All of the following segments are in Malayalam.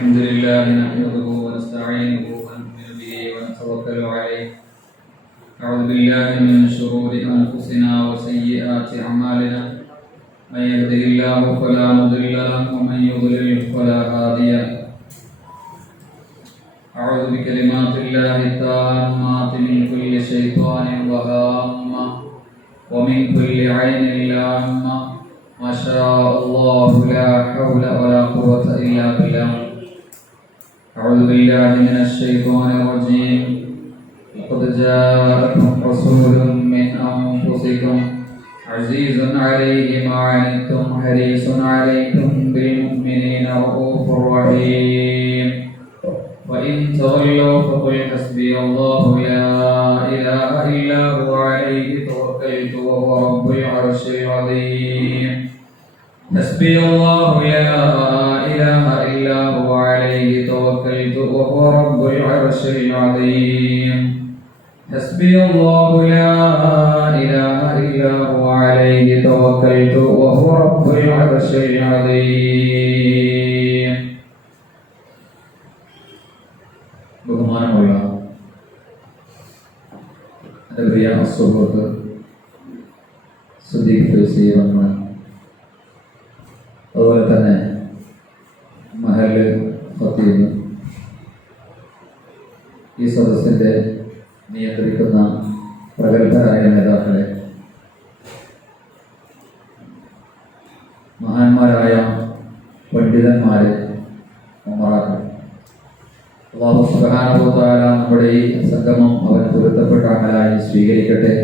الحمد لله نحمده ونستعينه ونؤمن به ونتوكل عليه. أعوذ بالله من شرور أنفسنا وسيئات أعمالنا. من يهده الله فلا مضل له ومن يضلل فلا هادي له. أعوذ بكلمات الله التامات من كل شيطان وهامة ومن كل عين لامة. ما شاء الله لا حول ولا قوة إلا بالله. أعوذ بالله من الشيطان الرجيم. لقد جاءكم رسول من أنفسكم عزيز عليه ما عنتم حريص عليكم بالمؤمنين رؤوف رحيم. وإن تولوا فقل حسبي الله لا إله إلا هو عليه توكلت وهو رب العرش العظيم. حسبي الله لا إله إلا هو عليه توكلت وهو رب العرش العظيم. حسبي الله لا إله إلا هو عليه توكلت وهو رب العرش العظيم. ബഹുമാനമുള്ള എൻ്റെ പ്രിയ സുഹൃത്ത് സുദീപ് ഫൈസി റഹ്മാൻ, അതുപോലെ തന്നെ മഹല്ല് ഖത്തീബ്, ഈ സദസ്സിൻ്റെ നിയന്ത്രിക്കുന്ന പ്രഗത്ഭരായ നേതാക്കളെ, മഹാന്മാരായ പണ്ഡിതന്മാരെ, ഉമറാക്കൾ, അല്ലാഹു സുബ്ഹാനഹു വ തആല നമ്മുടെ ഈ സംഗമം അവൻ പൊരുത്തപ്പെട്ട അമലായി സ്വീകരിക്കട്ടെ.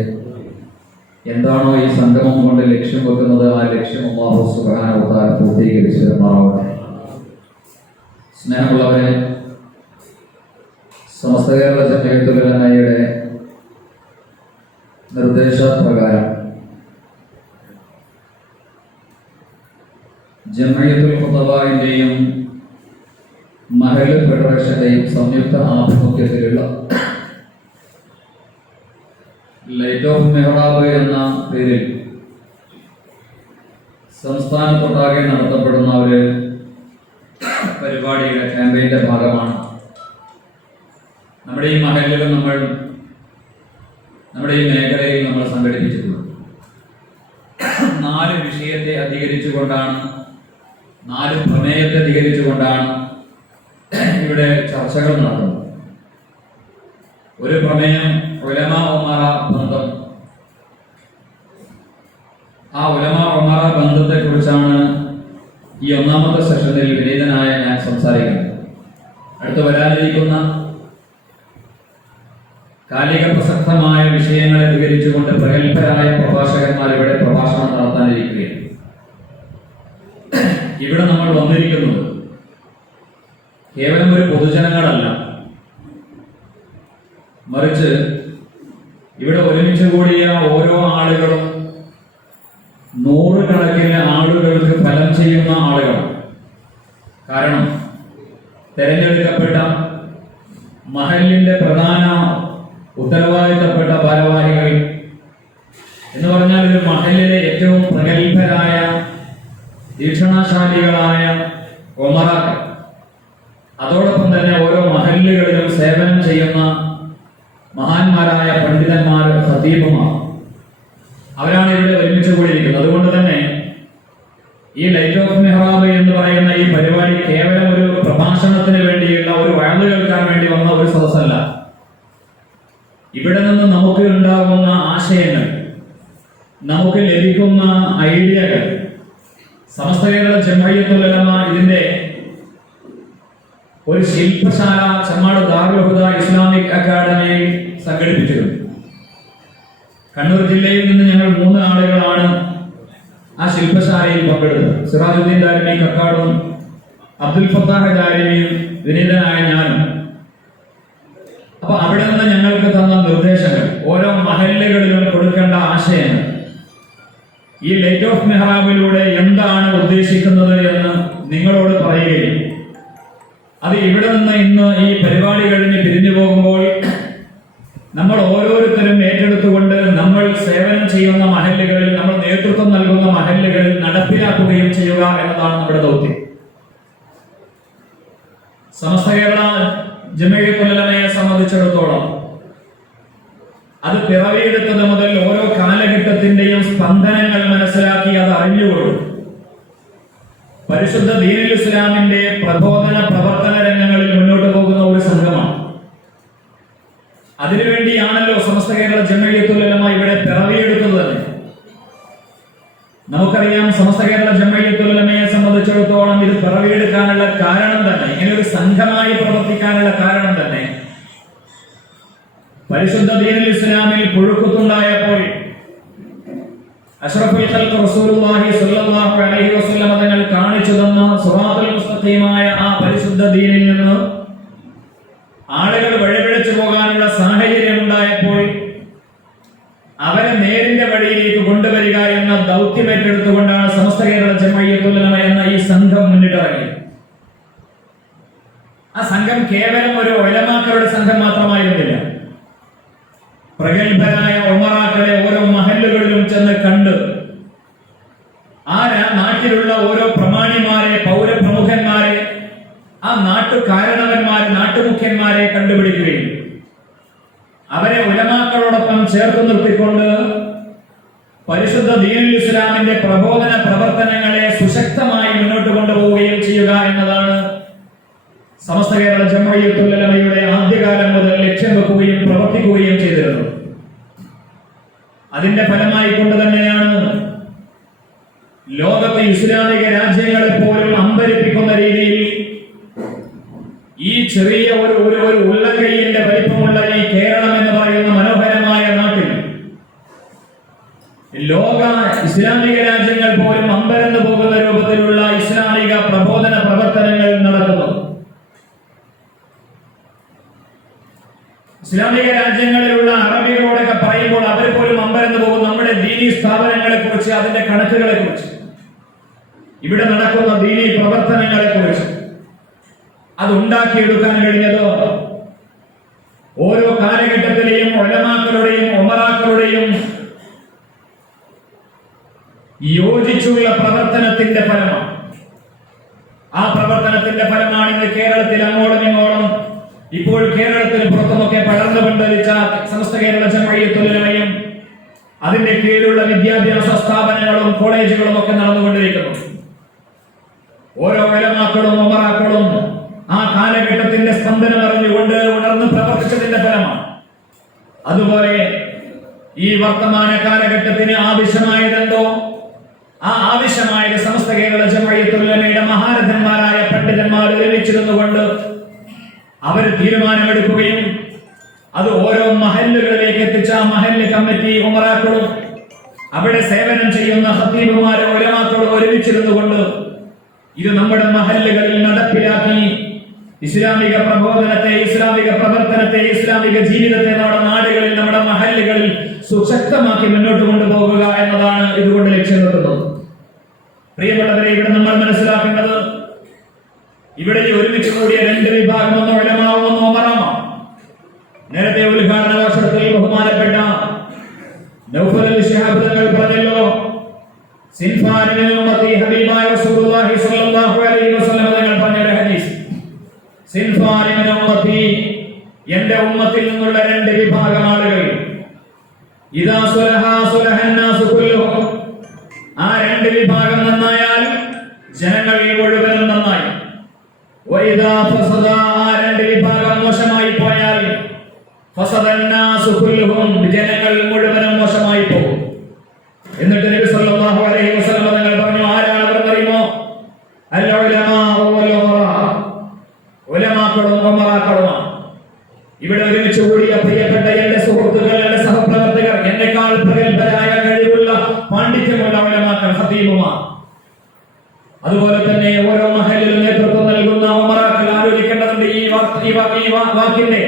എന്താണോ ഈ സംഗമം കൊണ്ട് ലക്ഷ്യം വെക്കുന്നത്, ആ ലക്ഷ്യം അല്ലാഹു സുബ്ഹാനഹു വ തആല പൂർത്തീകരിച്ച് തരുമാറാവട്ടെ. സ്നേഹമുള്ളവരെ, സമസ്ത കേരള ജംഇയ്യത്തുൽ ഉലമായുടെ നിർദ്ദേശപ്രകാരം ജംഇയ്യത്തുൽ ഖുതബാഇന്റെയും മഹല്ല് ഫെഡറേഷന്റെയും സംയുക്ത ആഭിമുഖ്യത്തിലുള്ള ലൈറ്റ് ഓഫ് മെഹ്റാബ് എന്ന പേരിൽ സംസ്ഥാനത്തൊട്ടാകെ നടത്തപ്പെടുന്ന ഒരു പരിപാടിയുടെ ക്യാമ്പയിന്റെ ഭാഗമാണ് നമ്മുടെ ഈ മഹല്ലിൽ നമ്മുടെ ഈ മേഖലയിൽ നമ്മൾ സംഘടിപ്പിച്ചിട്ടുള്ളത്. 4 വിഷയത്തെ അധികരിച്ചുകൊണ്ടാണ്, 4 പ്രമേയത്തെ അധികരിച്ചുകൊണ്ടാണ് ഇവിടെ ചർച്ചകൾ നടക്കുന്നത്. ഒരു പ്രമേയം ഉലമാ ഉമറ ബന്ധം. ആ ഉലമാ ഉമറ ബന്ധത്തെ കുറിച്ചാണ് ഈ 1ാമത്തെ സെഷനിൽ വിനീതനായ ഞാൻ സംസാരിക്കുന്നത്. അടുത്ത് വരാനിരിക്കുന്ന കാലിക പ്രസക്തമായ വിഷയങ്ങളെ അധികരിച്ചുകൊണ്ട് പ്രഗത്ഭരായ പ്രഭാഷകന്മാർ ഇവിടെ പ്രഭാഷണം നടത്താനിരിക്കുകയാണ്. ഇവിടെ നമ്മൾ വന്നിരിക്കുന്നത് കേവലം ഒരു പൊതുജനങ്ങളല്ല, മറിച്ച് ഇവിടെ ഒരുമിച്ച് കൂടിയ ഓരോ ആളുകളും 100 കണക്കിന് ആളുകൾക്ക് ഫലം ചെയ്യുന്ന ആളുകളാണ്. കാരണം തെരഞ്ഞെടുക്കപ്പെട്ട മഹല്ലിന്റെ പ്രധാന ഉത്തരവാദിത്തപ്പെട്ട ഭാരവാഹികൾ എന്ന് പറഞ്ഞാൽ ഒരു മഹല്ലിലെ ഏറ്റവും പ്രഗത്ഭരായ വീക്ഷണശാലികളായ ഉമറാക്കൾ, അതോടൊപ്പം തന്നെ ഓരോ മഹല്ലുകളിലും സേവനം ചെയ്യുന്ന മഹാന്മാരായ പണ്ഡിതന്മാർ, ഖതീബുമാർ, അവരാണ് ഇവിടെ ഒരുമിച്ച് കൂടിയിരിക്കുന്നത്. അതുകൊണ്ട് തന്നെ ഈ ലൈറ്റ് ഓഫ് മെഹ്റാബ് എന്ന് പറയുന്ന ഈ പരിപാടി കേവലം ഒരു പ്രഭാഷണത്തിന് വേണ്ടിയുള്ള, ഒരു വഴന്ന് കേൾക്കാൻ വേണ്ടി വന്ന ഒരു സദസ്സല്ല. ഇവിടെ നിന്ന് നമുക്ക് ഉണ്ടാകുന്ന ആശയങ്ങൾ, നമുക്ക് ലഭിക്കുന്ന ഐഡിയകൾ, സമസ്ത കേരള ജംഇയ്യത്തുൽ ഉലമ ഇതിന്റെ ഒരു ശില്പശാല ചെമ്മാട് ദാറുൽ ഹുദ ഇസ്ലാമിക് അക്കാദമിയിൽ സംഘടിപ്പിച്ചിരുന്നു. കണ്ണൂർ ജില്ലയിൽ നിന്ന് ഞങ്ങൾ 3 ആളുകളാണ് ആ ശില്പശാലയിൽ പങ്കെടുത്തത്. സിറാജുദ്ദീൻ ദാരിമി കക്കാടും, അബ്ദുൽ ഫത്താഹ് ദാരിമിയും, വിനീതനായ ഞാനും. അപ്പൊ അവിടെ നിന്ന് ഞങ്ങൾക്ക് തന്ന നിർദ്ദേശങ്ങൾ, ഓരോ മഹല്ലുകളിലും കൊടുക്കേണ്ട ആശയങ്ങൾ, ഈ ലൈറ്റ് ഓഫ് മെഹ്റാബിലൂടെ എന്താണ് ഉദ്ദേശിക്കുന്നത് എന്ന് നിങ്ങളോട് പറയുകയും അത് ഇവിടെ നിന്ന് ഇന്ന് ഈ പരിപാടി കഴിഞ്ഞ് പിരിഞ്ഞു പോകുമ്പോൾ നമ്മൾ ഓരോരുത്തരും ഏറ്റെടുത്തുകൊണ്ട് നമ്മൾ സേവനം ചെയ്യുന്ന മഹല്ലുകളിൽ, നമ്മൾ നേതൃത്വം നൽകുന്ന മഹല്ലുകളിൽ നടപ്പിലാക്കുകയും ചെയ്യുക എന്നതാണ് നമ്മുടെ ദൗത്യം. സമസ്ത കേരള ജമീയത്തുൽ ഉലമയെ സംബന്ധിച്ചിടത്തോളം അത് പിറവിയെടുത്തത് മുതൽ ഓരോ കാലഘട്ടത്തിന്റെയും സ്പന്ദനങ്ങൾ മനസ്സിലാക്കി അത് അറിഞ്ഞുകൊള്ളും. പരിശുദ്ധ ദീനുൽ ഇസ്ലാമിന്റെ പ്രബോധന പ്രവർത്തന രംഗങ്ങളിൽ മുന്നോട്ട് പോകുന്ന ഒരു സംഘമാണ്. അതിനുവേണ്ടിയാണല്ലോ സമസ്ത കേരള ജമീയത്തുൽ ഉലമ ഇവിടെ പിറവിയെടുത്തത് തന്നെ. നമുക്കറിയാം, സമസ്ത കേരള ജമീയത്തുൽ ഉലമയെ സംബന്ധിച്ചിടത്തോളം ഇത് പിറവിയെടുക്കാനുള്ള കാരണം തന്നെ, ഇങ്ങനെ ഒരു സംഘമായി പ്രവർത്തിക്കാനുള്ള കാരണം തന്നെ പരിശുദ്ധ ദീനുൽ ഇസ്ലാമിൽ പുഴുക്കുത്തുണ്ടായപ്പോൾ അഷ്റഫുൽ ഖൽഖ് റസൂലുള്ളാഹി സ്വല്ലല്ലാഹു അലൈഹി വസല്ലം തങ്ങൾ കാണിച്ചു തന്ന സിറാത്തുൽ മുസ്തഖീമായ ആ പരിശുദ്ധ ദീനിൽ നിന്ന് ആളുകൾ വഴിപിഴച്ചു പോകാനുള്ള സാഹചര്യം ഉണ്ടായപ്പോൾ അവരെ നേരിന്റെ വഴിയിലേക്ക് കൊണ്ടുവരിക എന്ന ദൗത്യം ഏറ്റെടുത്തുകൊണ്ടാണ് സമസ്ത കേരള ജമീയത്തുൽ ഉലമ എന്ന ഈ സംഘം മുന്നിട്ടിറങ്ങിയത്. ആ സംഘം കേവലം ഒരു ഉലമാക്കളുടെ സംഘം മാത്രമായിരുന്നില്ല. പ്രഗത്ഭരായ ഉമറാക്കളെ ഓരോ മഹല്ലുകളിലും ചെന്ന് കണ്ട് ആ നാട്ടിലുള്ള ഓരോ പ്രമാണിമാരെ, പൗരപ്രമുഖന്മാരെ, ആ നാട്ടുകാരണവന്മാരെ, നാട്ടുമുഖ്യന്മാരെ കണ്ടുപിടിക്കുകയും അവരെ ഉലമാക്കളോടൊപ്പം ചേർത്ത് നിർത്തിക്കൊണ്ട് പരിശുദ്ധ ദീനുൽ ഇസ്ലാമിന്റെ പ്രബോധന പ്രവർത്തനങ്ങളെ സുശക്തമായി മുന്നോട്ട് കൊണ്ടുപോവുകയും ചെയ്യുക എന്നതാണ് സമസ്ത കേരള ജമീയത്തുൽ ഉലമയുടെ ആദ്യകാലം മുതൽ ലക്ഷ്യം വെക്കുകയും പ്രവർത്തിക്കുകയും ചെയ്തിരുന്നത്. അതിന്റെ ഫലമായി കൊണ്ട് തന്നെയാണ് ലോകത്തെ ഇസ്ലാമിക രാജ്യങ്ങളെ പോലും അമ്പരിപ്പിക്കുന്ന രീതിയിൽ ഈ ചെറിയ ഒരു ഉള്ളംകൈയിന്റെ വലിപ്പമുള്ള ഈ കേരളം എന്ന് പറയുന്ന മനോഹരമായ നാട്ടിൽ ലോക ഇസ്ലാമിക രാജ്യങ്ങൾ പോലും അമ്പരന്ന് പോകുന്ന രൂപത്തിലുള്ള ഇസ്ലാമിക പ്രബോധന പ്രവർത്തനങ്ങൾ നടക്കുന്നു. ഇസ്ലാമിക രാജ്യങ്ങളിലുള്ള അറബികളോടൊക്കെ പറയുമ്പോൾ അവർ പോലും അമ്പരന്ന് പോകും നമ്മുടെ ദീനീ സ്ഥാപനങ്ങളെ കുറിച്ച്, അതിന്റെ കണക്കുകളെ കുറിച്ച്, ഇവിടെ നടക്കുന്ന ദീനീ പ്രവർത്തനങ്ങളെ കുറിച്ച്. അത് ഉണ്ടാക്കിയെടുക്കാൻ കഴിഞ്ഞതോ ഓരോ കാലഘട്ടത്തിലെയും ഉലമാക്കളുടെയും ഉമറാക്കളുടെയും യോജിച്ചുള്ള പ്രവർത്തനത്തിന്റെ ഫലമാണ്. ആ പ്രവർത്തനത്തിന്റെ ഫലമാണ് ഇന്ന് കേരളത്തിൽ അങ്ങോളം ഇങ്ങോളം, ഇപ്പോൾ കേരളത്തിന് പുറത്തുമൊക്കെ പടർന്നു പന്തലിച്ച സമസ്ത കേരള ജമീയത്തുൽ ഉലമയും അതിന്റെ കീഴിലുള്ള വിദ്യാഭ്യാസ സ്ഥാപനങ്ങളും കോളേജുകളും ഒക്കെ നടന്നുകൊണ്ടിരിക്കുന്നു. ഓരോ ഉലമാക്കളും ഉമറാക്കളും ആ കാലഘട്ടത്തിന്റെ സ്പന്ദനം അറിഞ്ഞുകൊണ്ട് ഉണർന്ന് പ്രവർത്തിച്ചതിന്റെ ഫലമാണ്. അതുപോലെ ഈ വർത്തമാന കാലഘട്ടത്തിന് ആവശ്യമായതെന്തോ ആ ആവശ്യമായത് സമസ്ത കേരള ജമീയത്തുൽ ഉലമയുടെ മഹാരഥന്മാരായ പണ്ഡിതന്മാർ ഒരുമിച്ചിരുന്നുകൊണ്ട് അവർ തീരുമാനമെടുക്കുകയും അത് ഓരോ മഹല്ലുകളിലേക്ക് എത്തിച്ച മഹല്ല് കമ്മിറ്റി ഉമറാക്കളും അവിടെ സേവനം ചെയ്യുന്ന ഖതീബുമാരും ഉലമാക്കളും ഒരുമിച്ചിരുന്നുകൊണ്ട് ഇത് നമ്മുടെ മഹല്ലുകളിൽ നടപ്പിലാക്കി ഇസ്ലാമിക പ്രബോധനത്തെ, ഇസ്ലാമിക പ്രവർത്തനത്തെ, ഇസ്ലാമിക ജീവിതത്തെ നമ്മുടെ നാടുകളിൽ, നമ്മുടെ മഹല്ലുകളിൽ സുശക്തമാക്കി മുന്നോട്ട് കൊണ്ടുപോകുക എന്നതാണ് ഇതുകൊണ്ട് ലക്ഷ്യം വെക്കുന്നത്. പ്രിയമുള്ളവരെ, ഇവിടെ നമ്മൾ മനസ്സിലാക്കേണ്ടത് ഇവിടെ ഒരുമിച്ച് കൂടിയ രണ്ട് വിഭാഗം, ഒന്ന് ഉലമാവും ഒന്ന് ഉമറാവും. നേരത്തെ ഉദ്ഘാടന വർഷത്തിൽ ബഹുമാനപ്പെട്ട നൗഫൽ അലി ശിഹാബ് തങ്ങൾ പറഞ്ഞല്ലോ, സിൻഫാൻ മിൻ ഉമ്മത്തി ഹബീബായ റസൂലുള്ളാഹി സ്വല്ലല്ലാഹു അലൈഹി വസല്ലം തങ്ങൾ പറഞ്ഞ ഒരു ഹദീസ്, സിൻഫാൻ മിൻ ഉമ്മത്തി, എന്റെ ഉമ്മത്തിൽ നിന്നുള്ള രണ്ട് വിഭാഗം ആളുകൾ, ഇദാ സുലഹാ സുലഹൻ നാസു കുല്ലുഹും, ആ രണ്ട് വിഭാഗം നന്നായാൽ ജനങ്ങൾ മുഴുവനും നന്നായി. വഇദാ ഫസദ, ആ രണ്ട് വിഭാഗം മോശമായി പോയാൽ ഫസദൻ നാസു കുല്ലുഹും, ജനങ്ങൾ മുഴുവനും മോശമായി പോകും. എന്നിട്ട് നബി സല്ലല്ലാഹു അലൈഹി വസല്ലം തങ്ങൾ പറഞ്ഞു, ആരാണ് അവർ അറിയുമോ? അൽ ഉലമാഉ വൽ ഉമറാ, ഉലമാക്കളും ഉമറാക്കളുമാണ്. ഇവിടെ ഒരുമിച്ച് കൂടിയ പ്രിയപ്പെട്ട എന്റെ സുഹൃത്തുക്കൾ, എന്റെ സഹപ്രവർത്തകർ, എന്നെക്കാൾ പ്രഗത്ഭരായ കഴിവുള്ള പാണ്ഡിത്യമുള്ള ഉലമാക്കൾ, ഖതീബുമാർ, അതുപോലെ തന്നെ ഓരോ മഹല്ലിലും നേതൃത്വം നൽകുന്ന ഉമറാക്കൾ ആലോചിക്കേണ്ടതുണ്ട്. ഈ വാക്കിന്റെ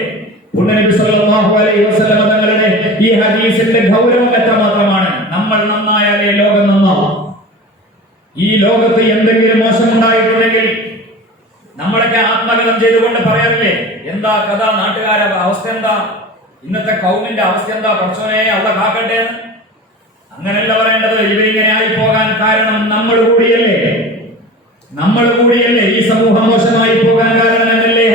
നബി സല്ലല്ലാഹു അലൈഹി വസല്ലം തങ്ങളുടെ ഈ ഹദീസിന്റെ ഗൗരവം എത്രമാത്രമാണ്. നമ്മൾ നന്നായാലേ ലോകം നന്നാവും. ഈ ലോകത്ത് എന്തെങ്കിലും മോശമുണ്ടായിട്ടുണ്ടെങ്കിൽ നമ്മളൊക്കെ ആത്മകഥം ചെയ്തുകൊണ്ട് പറയാറില്ലേ, എന്താ കഥ, നാട്ടുകാരുടെ അവസ്ഥ എന്താ, ഇന്നത്തെ കൗമിന്റെ അവസ്ഥ എന്താ, പടച്ചോനെ അള്ളാഹ് കാക്കട്ടെ. അങ്ങനെയല്ല പറയേണ്ടത്. ഇവരിങ്ങനെ ആയി പോകാൻ കാരണം നമ്മൾ കൂടിയല്ലേ. ഈ സമൂഹം മോശമായി പോകാൻ കാരണം എന്നല്ലേ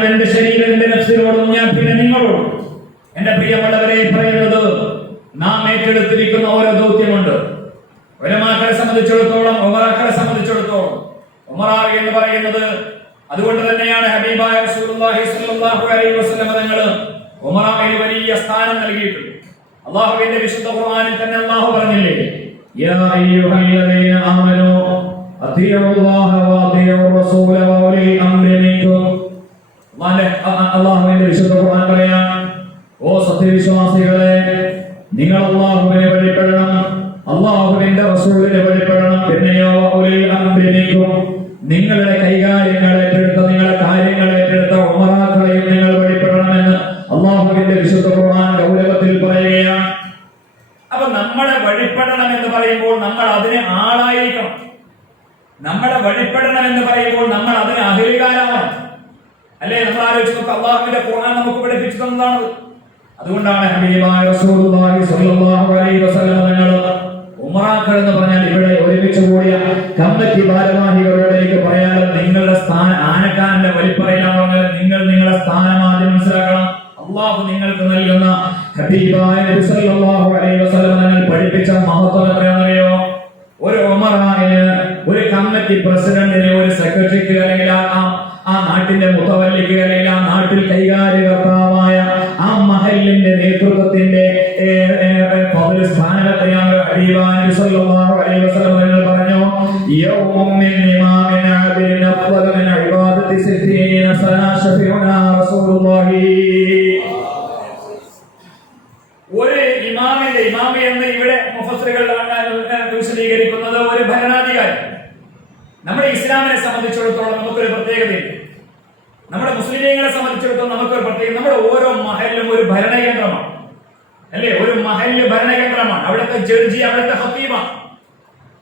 ആദ്യം എന്റെ ശരീരത്തിന്റെ നഫ്സിനോടും ഞാൻ പിന്നെ നിങ്ങളോടും എന്റെ പ്രിയമുള്ളവരെ പറയുന്നത്, നാം ഏറ്റെടുത്തിരിക്കുന്ന ഓരോ ദൗത്യമുണ്ട്. ഉലമാക്കളെ സംബന്ധിച്ചിടത്തോളം, ഉമറാക്കളെ സംബന്ധിച്ചിടത്തോളം, ഉമറ എന്ന് പറയുന്നത് അതുകൊണ്ട് തന്നെയാണ് ഹബീബായ റസൂലുള്ളാഹി സ്വല്ലല്ലാഹു അലൈഹി വസല്ലം തങ്ങൾ ഉമറയ്ക്ക് വലിയ സ്ഥാനം നൽകിയിട്ടുണ്ട്. അല്ലാഹുവിന്റെ വിശുദ്ധ ഖുർആനിൽ തന്നെ അല്ലാഹു പറഞ്ഞില്ലേ, യാ അയ്യുഹല്ലദീന ആമനൂ അത്തിയുല്ലാഹ വഅത്തിയുർ റസൂല വഉലിൽ അംരി മിൻകും. അല്ലാഹുവിന്റെ വിശുദ്ധ ഖുർആൻ പറയാൻ, ഓ സത്യവിശ്വാസികളെ, നിങ്ങൾ അല്ലാഹുവിനെ വഴിപ്പെടണം, അല്ലാഹുവിന്റെ റസൂലിനെ വഴിപ്പെടണം, പിന്നെയോ വഉലിൽ അംരി മിൻകും, നിങ്ങളുടെ കൈകാര്യങ്ങൾ ഏറ്റെടുത്ത, നിങ്ങളുടെ കാര്യങ്ങൾ ഏറ്റെടുത്ത ഉമറാക്കളെയും നിങ്ങൾ വഴിപ്പെടണമെന്ന് അല്ലാഹുവിന്റെ വിശുദ്ധ ഖുർആൻ ഗൗരവത്തിൽ പറയുകയാണ്. അപ്പൊ നമ്മളെ വഴിപ്പെടണം എന്ന് പറയുമ്പോൾ നമ്മൾ അതിന് ആളായിരിക്കണം. നമ്മളെ വഴിപ്പെടണം എന്ന് പറയുമ്പോൾ നമ്മൾ അതിന് അഹരികാരാവണം. അല്ലേ? നമ്മൾ ആലോചിച്ച് നോക്കുക, അല്ലാഹുവിന്റെ ഖുർആൻ നമുക്ക് പഠിപ്പിച്ചു തന്നതാണ്. അതുകൊണ്ടാണ് ഹബീബായ റസൂലുള്ളാഹി സ്വല്ലല്ലാഹു അലൈഹി വസല്ലം തങ്ങൾ ഉമറാക്കൾ എന്ന് പറഞ്ഞാൽ ഇവിടെ ഒരുമിച്ച് കൂടിയ കമ്മിറ്റി ഭാരവാഹികളോടേക്ക് പറയാതെ നിങ്ങളുടെ സ്ഥാനം, ആനക്കാരന്റെ വലിപ്പറയിലാണ് പറഞ്ഞാൽ നിങ്ങൾ നിങ്ങളുടെ സ്ഥാനം ആദ്യം മനസ്സിലാക്കണം. അള്ളാഹു നിങ്ങൾക്ക് നൽകുന്ന ഹബീബായ നബി സല്ലല്ലാഹു അലൈഹി വസല്ലം തങ്ങൾ പഠിപ്പിച്ച മഹത്വം എത്രയാണെന്നറിയോ? ഒരു ഉമറായിന്, ഒരു കമ്മിറ്റി പ്രസിഡന്റിന്, ഒരു സെക്രട്ടറിക്ക്, അല്ലെങ്കിൽ ആ നാട്ടിന്റെ മുത്തവല്ലിക്ക്, അല്ലെങ്കിൽ ആ നാട്ടിൽ കൈകാര്യകർത്താവായ ആ മഹല്ലിന്റെ നേതൃത്വത്തിന്റെ സ്ഥാനത്തെയാണ് ഹബീബായ നബി സല്ലല്ലാഹു അലൈഹി വസല്ലം തങ്ങൾ പറഞ്ഞു, യൗമുൻ മിൻ ഇമാമിൻ ആദിലിൻ അഫ്ളൽ മിൻ ഇബാദത്തി 60 സന ശഫീഉനാ റസൂലുള്ളാഹി. ഒരു ഇമാമിന്റെ, ഇമാമി എന്ന് ഇവിടെ മുഫസ്സിറുകൾ വിശദീകരിക്കുന്നത് ഒരു ഭരണാധികാരി. നമ്മുടെ ഇസ്ലാമിനെ സംബന്ധിച്ചിടത്തോളം നമുക്കൊരു പ്രത്യേകതയുണ്ട്. നമ്മുടെ മുസ്ലിമീങ്ങളെ സംബന്ധിച്ചിടത്തോളം നമുക്കൊരു പ്രത്യേകത, നമ്മുടെ ഓരോ മഹല്ലും ഒരു ഭരണകേന്ദ്രമാണ്. അല്ലേ? ഒരു മഹല്ല് ഭരണകേന്ദ്രമാണ്. അവിടുത്തെ ജഡ്ജി അവിടുത്തെ ഖത്തീബാണ്.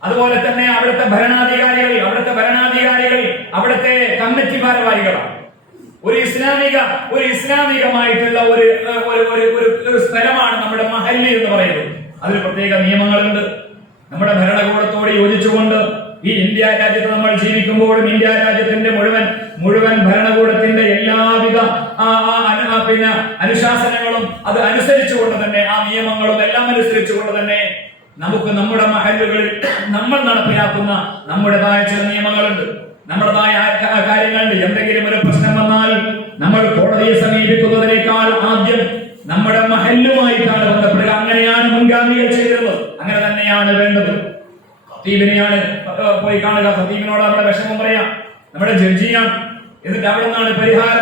അതുപോലെ തന്നെ അവിടുത്തെ ഭരണാധികാരികൾ അവിടുത്തെ കമ്മിറ്റി ഭാരവാഹികളാണ്. ഒരു ഇസ്ലാമികമായിട്ടുള്ള ഒരു സ്ഥലമാണ് നമ്മുടെ മഹല്ല് എന്ന് പറയുന്നത്. അതിന് പ്രത്യേക നിയമങ്ങളുണ്ട്. നമ്മുടെ ഭരണകൂടത്തോട് യോജിച്ചുകൊണ്ട് ഈ ഇന്ത്യ രാജ്യത്ത് നമ്മൾ ജീവിക്കുമ്പോഴും ഇന്ത്യ രാജ്യത്തിന്റെ മുഴുവൻ ഭരണകൂടത്തിന്റെ എല്ലാവിധ അനുശാസനങ്ങളും അത് അനുസരിച്ചുകൊണ്ട് തന്നെ, ആ നിയമങ്ങളും എല്ലാം അനുസരിച്ചുകൊണ്ട് തന്നെ നമുക്ക് നമ്മുടെ മഹല്ലുകളിൽ നമ്മൾ നടപ്പിലാക്കുന്ന നമ്മുടേതായ ചില നിയമങ്ങളുണ്ട്, നമ്മുടേതായ കാര്യങ്ങളുണ്ട്. എന്തെങ്കിലും ഒരു പ്രശ്നം വന്നാൽ നമ്മൾ കോടതിയെ സമീപിക്കുന്നതിനേക്കാൾ ആദ്യം നമ്മുടെ മഹല്ലുമായിട്ടാണ് ബന്ധപ്പെടുക. അങ്ങനെയാണ് മുൻഗാമികൾ ചെയ്തിരുന്നത്. അങ്ങനെ തന്നെയാണ് വേണ്ടത്. ഖത്തീബിനെയാണ് പോയി കാണുക, ഖത്തീബിനോട് നമ്മുടെ വിഷമം പറയാം, നമ്മുടെ ജഡ്ജിയാണ്. എന്നിട്ട് അവിടെ നിന്നാണ് പരിഹാര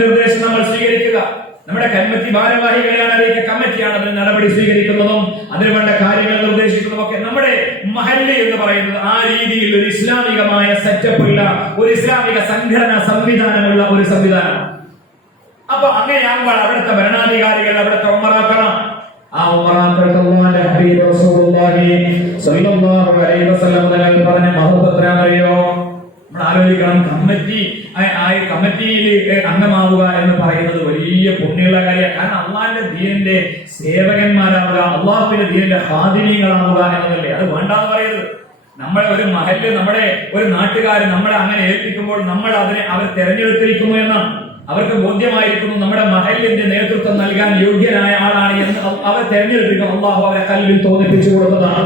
നിർദ്ദേശം നമ്മൾ സ്വീകരിക്കുക. നമ്മുടെ കമ്മിറ്റി ഭാരവാഹികളെയാണ് അറിയിക്കുക, കമ്മിറ്റിയാണ് അതിന് നടപടി സ്വീകരിക്കുന്നതും അതിന് വേണ്ട കാര്യങ്ങൾ നിർദ്ദേശിക്കുന്നതും ഒക്കെ. നമ്മുടെ മഹല്ല് എന്ന് പറയുന്നത് ആ രീതിയിൽ ഒരു ഇസ്ലാമികമായ സെറ്റപ്പ് ഉള്ള, ഒരു ഇസ്ലാമിക സംഘടന സംവിധാനമുള്ള ഒരു സംവിധാനമാണ്. അപ്പൊ അങ്ങനെയാകുമ്പോൾ അവിടുത്തെ ഭരണാധികാരികൾ, അവിടുത്തെ ഉമറാക്കളാണ്. ആ ഉമറാക്കൾക്ക് അല്ലാഹുവിന്റെ ഹബീബ് റസൂലുള്ളാഹി സ്വല്ലല്ലാഹു അലൈഹി വസല്ലം തങ്ങൾ പറഞ്ഞ മഹത്വം അറിയോ? നമ്മൾ ആലോചിക്കണം, കമ്മിറ്റിയിൽ അംഗമാവുക എന്ന് പറയുന്നത് വലിയ പുണ്യമുള്ള കാര്യമാണ്. കാരണം അള്ളാഹിന്റെ ദീനിന്റെ സേവകന്മാരാവുക, അള്ളാഹുവിന്റെ ദീനിന്റെ ഹാദിമീങ്ങളാവുക എന്നതല്ലേ. അത് വേണ്ടാന്ന് പറയുന്നത്. നമ്മളെ ഒരു മഹല്ല്, നമ്മുടെ ഒരു നാട്ടുകാർ നമ്മളെ അങ്ങനെ ഏൽപ്പിക്കുമ്പോൾ നമ്മൾ അവർ തെരഞ്ഞെടുത്തിരിക്കുന്നു എന്നാണ്. അവർക്ക് ബോധ്യമായിരിക്കുന്നു നമ്മുടെ മഹല്ലിന്റെ നേതൃത്വം നൽകാൻ യോഗ്യനായ ആളാണ് എന്ന് അവർ തെരഞ്ഞെടുപ്പിക്കും. അള്ളാഹു അവരെ കൽവിൽ തോന്നിപ്പിച്ചു കൊടുത്തതാണ്.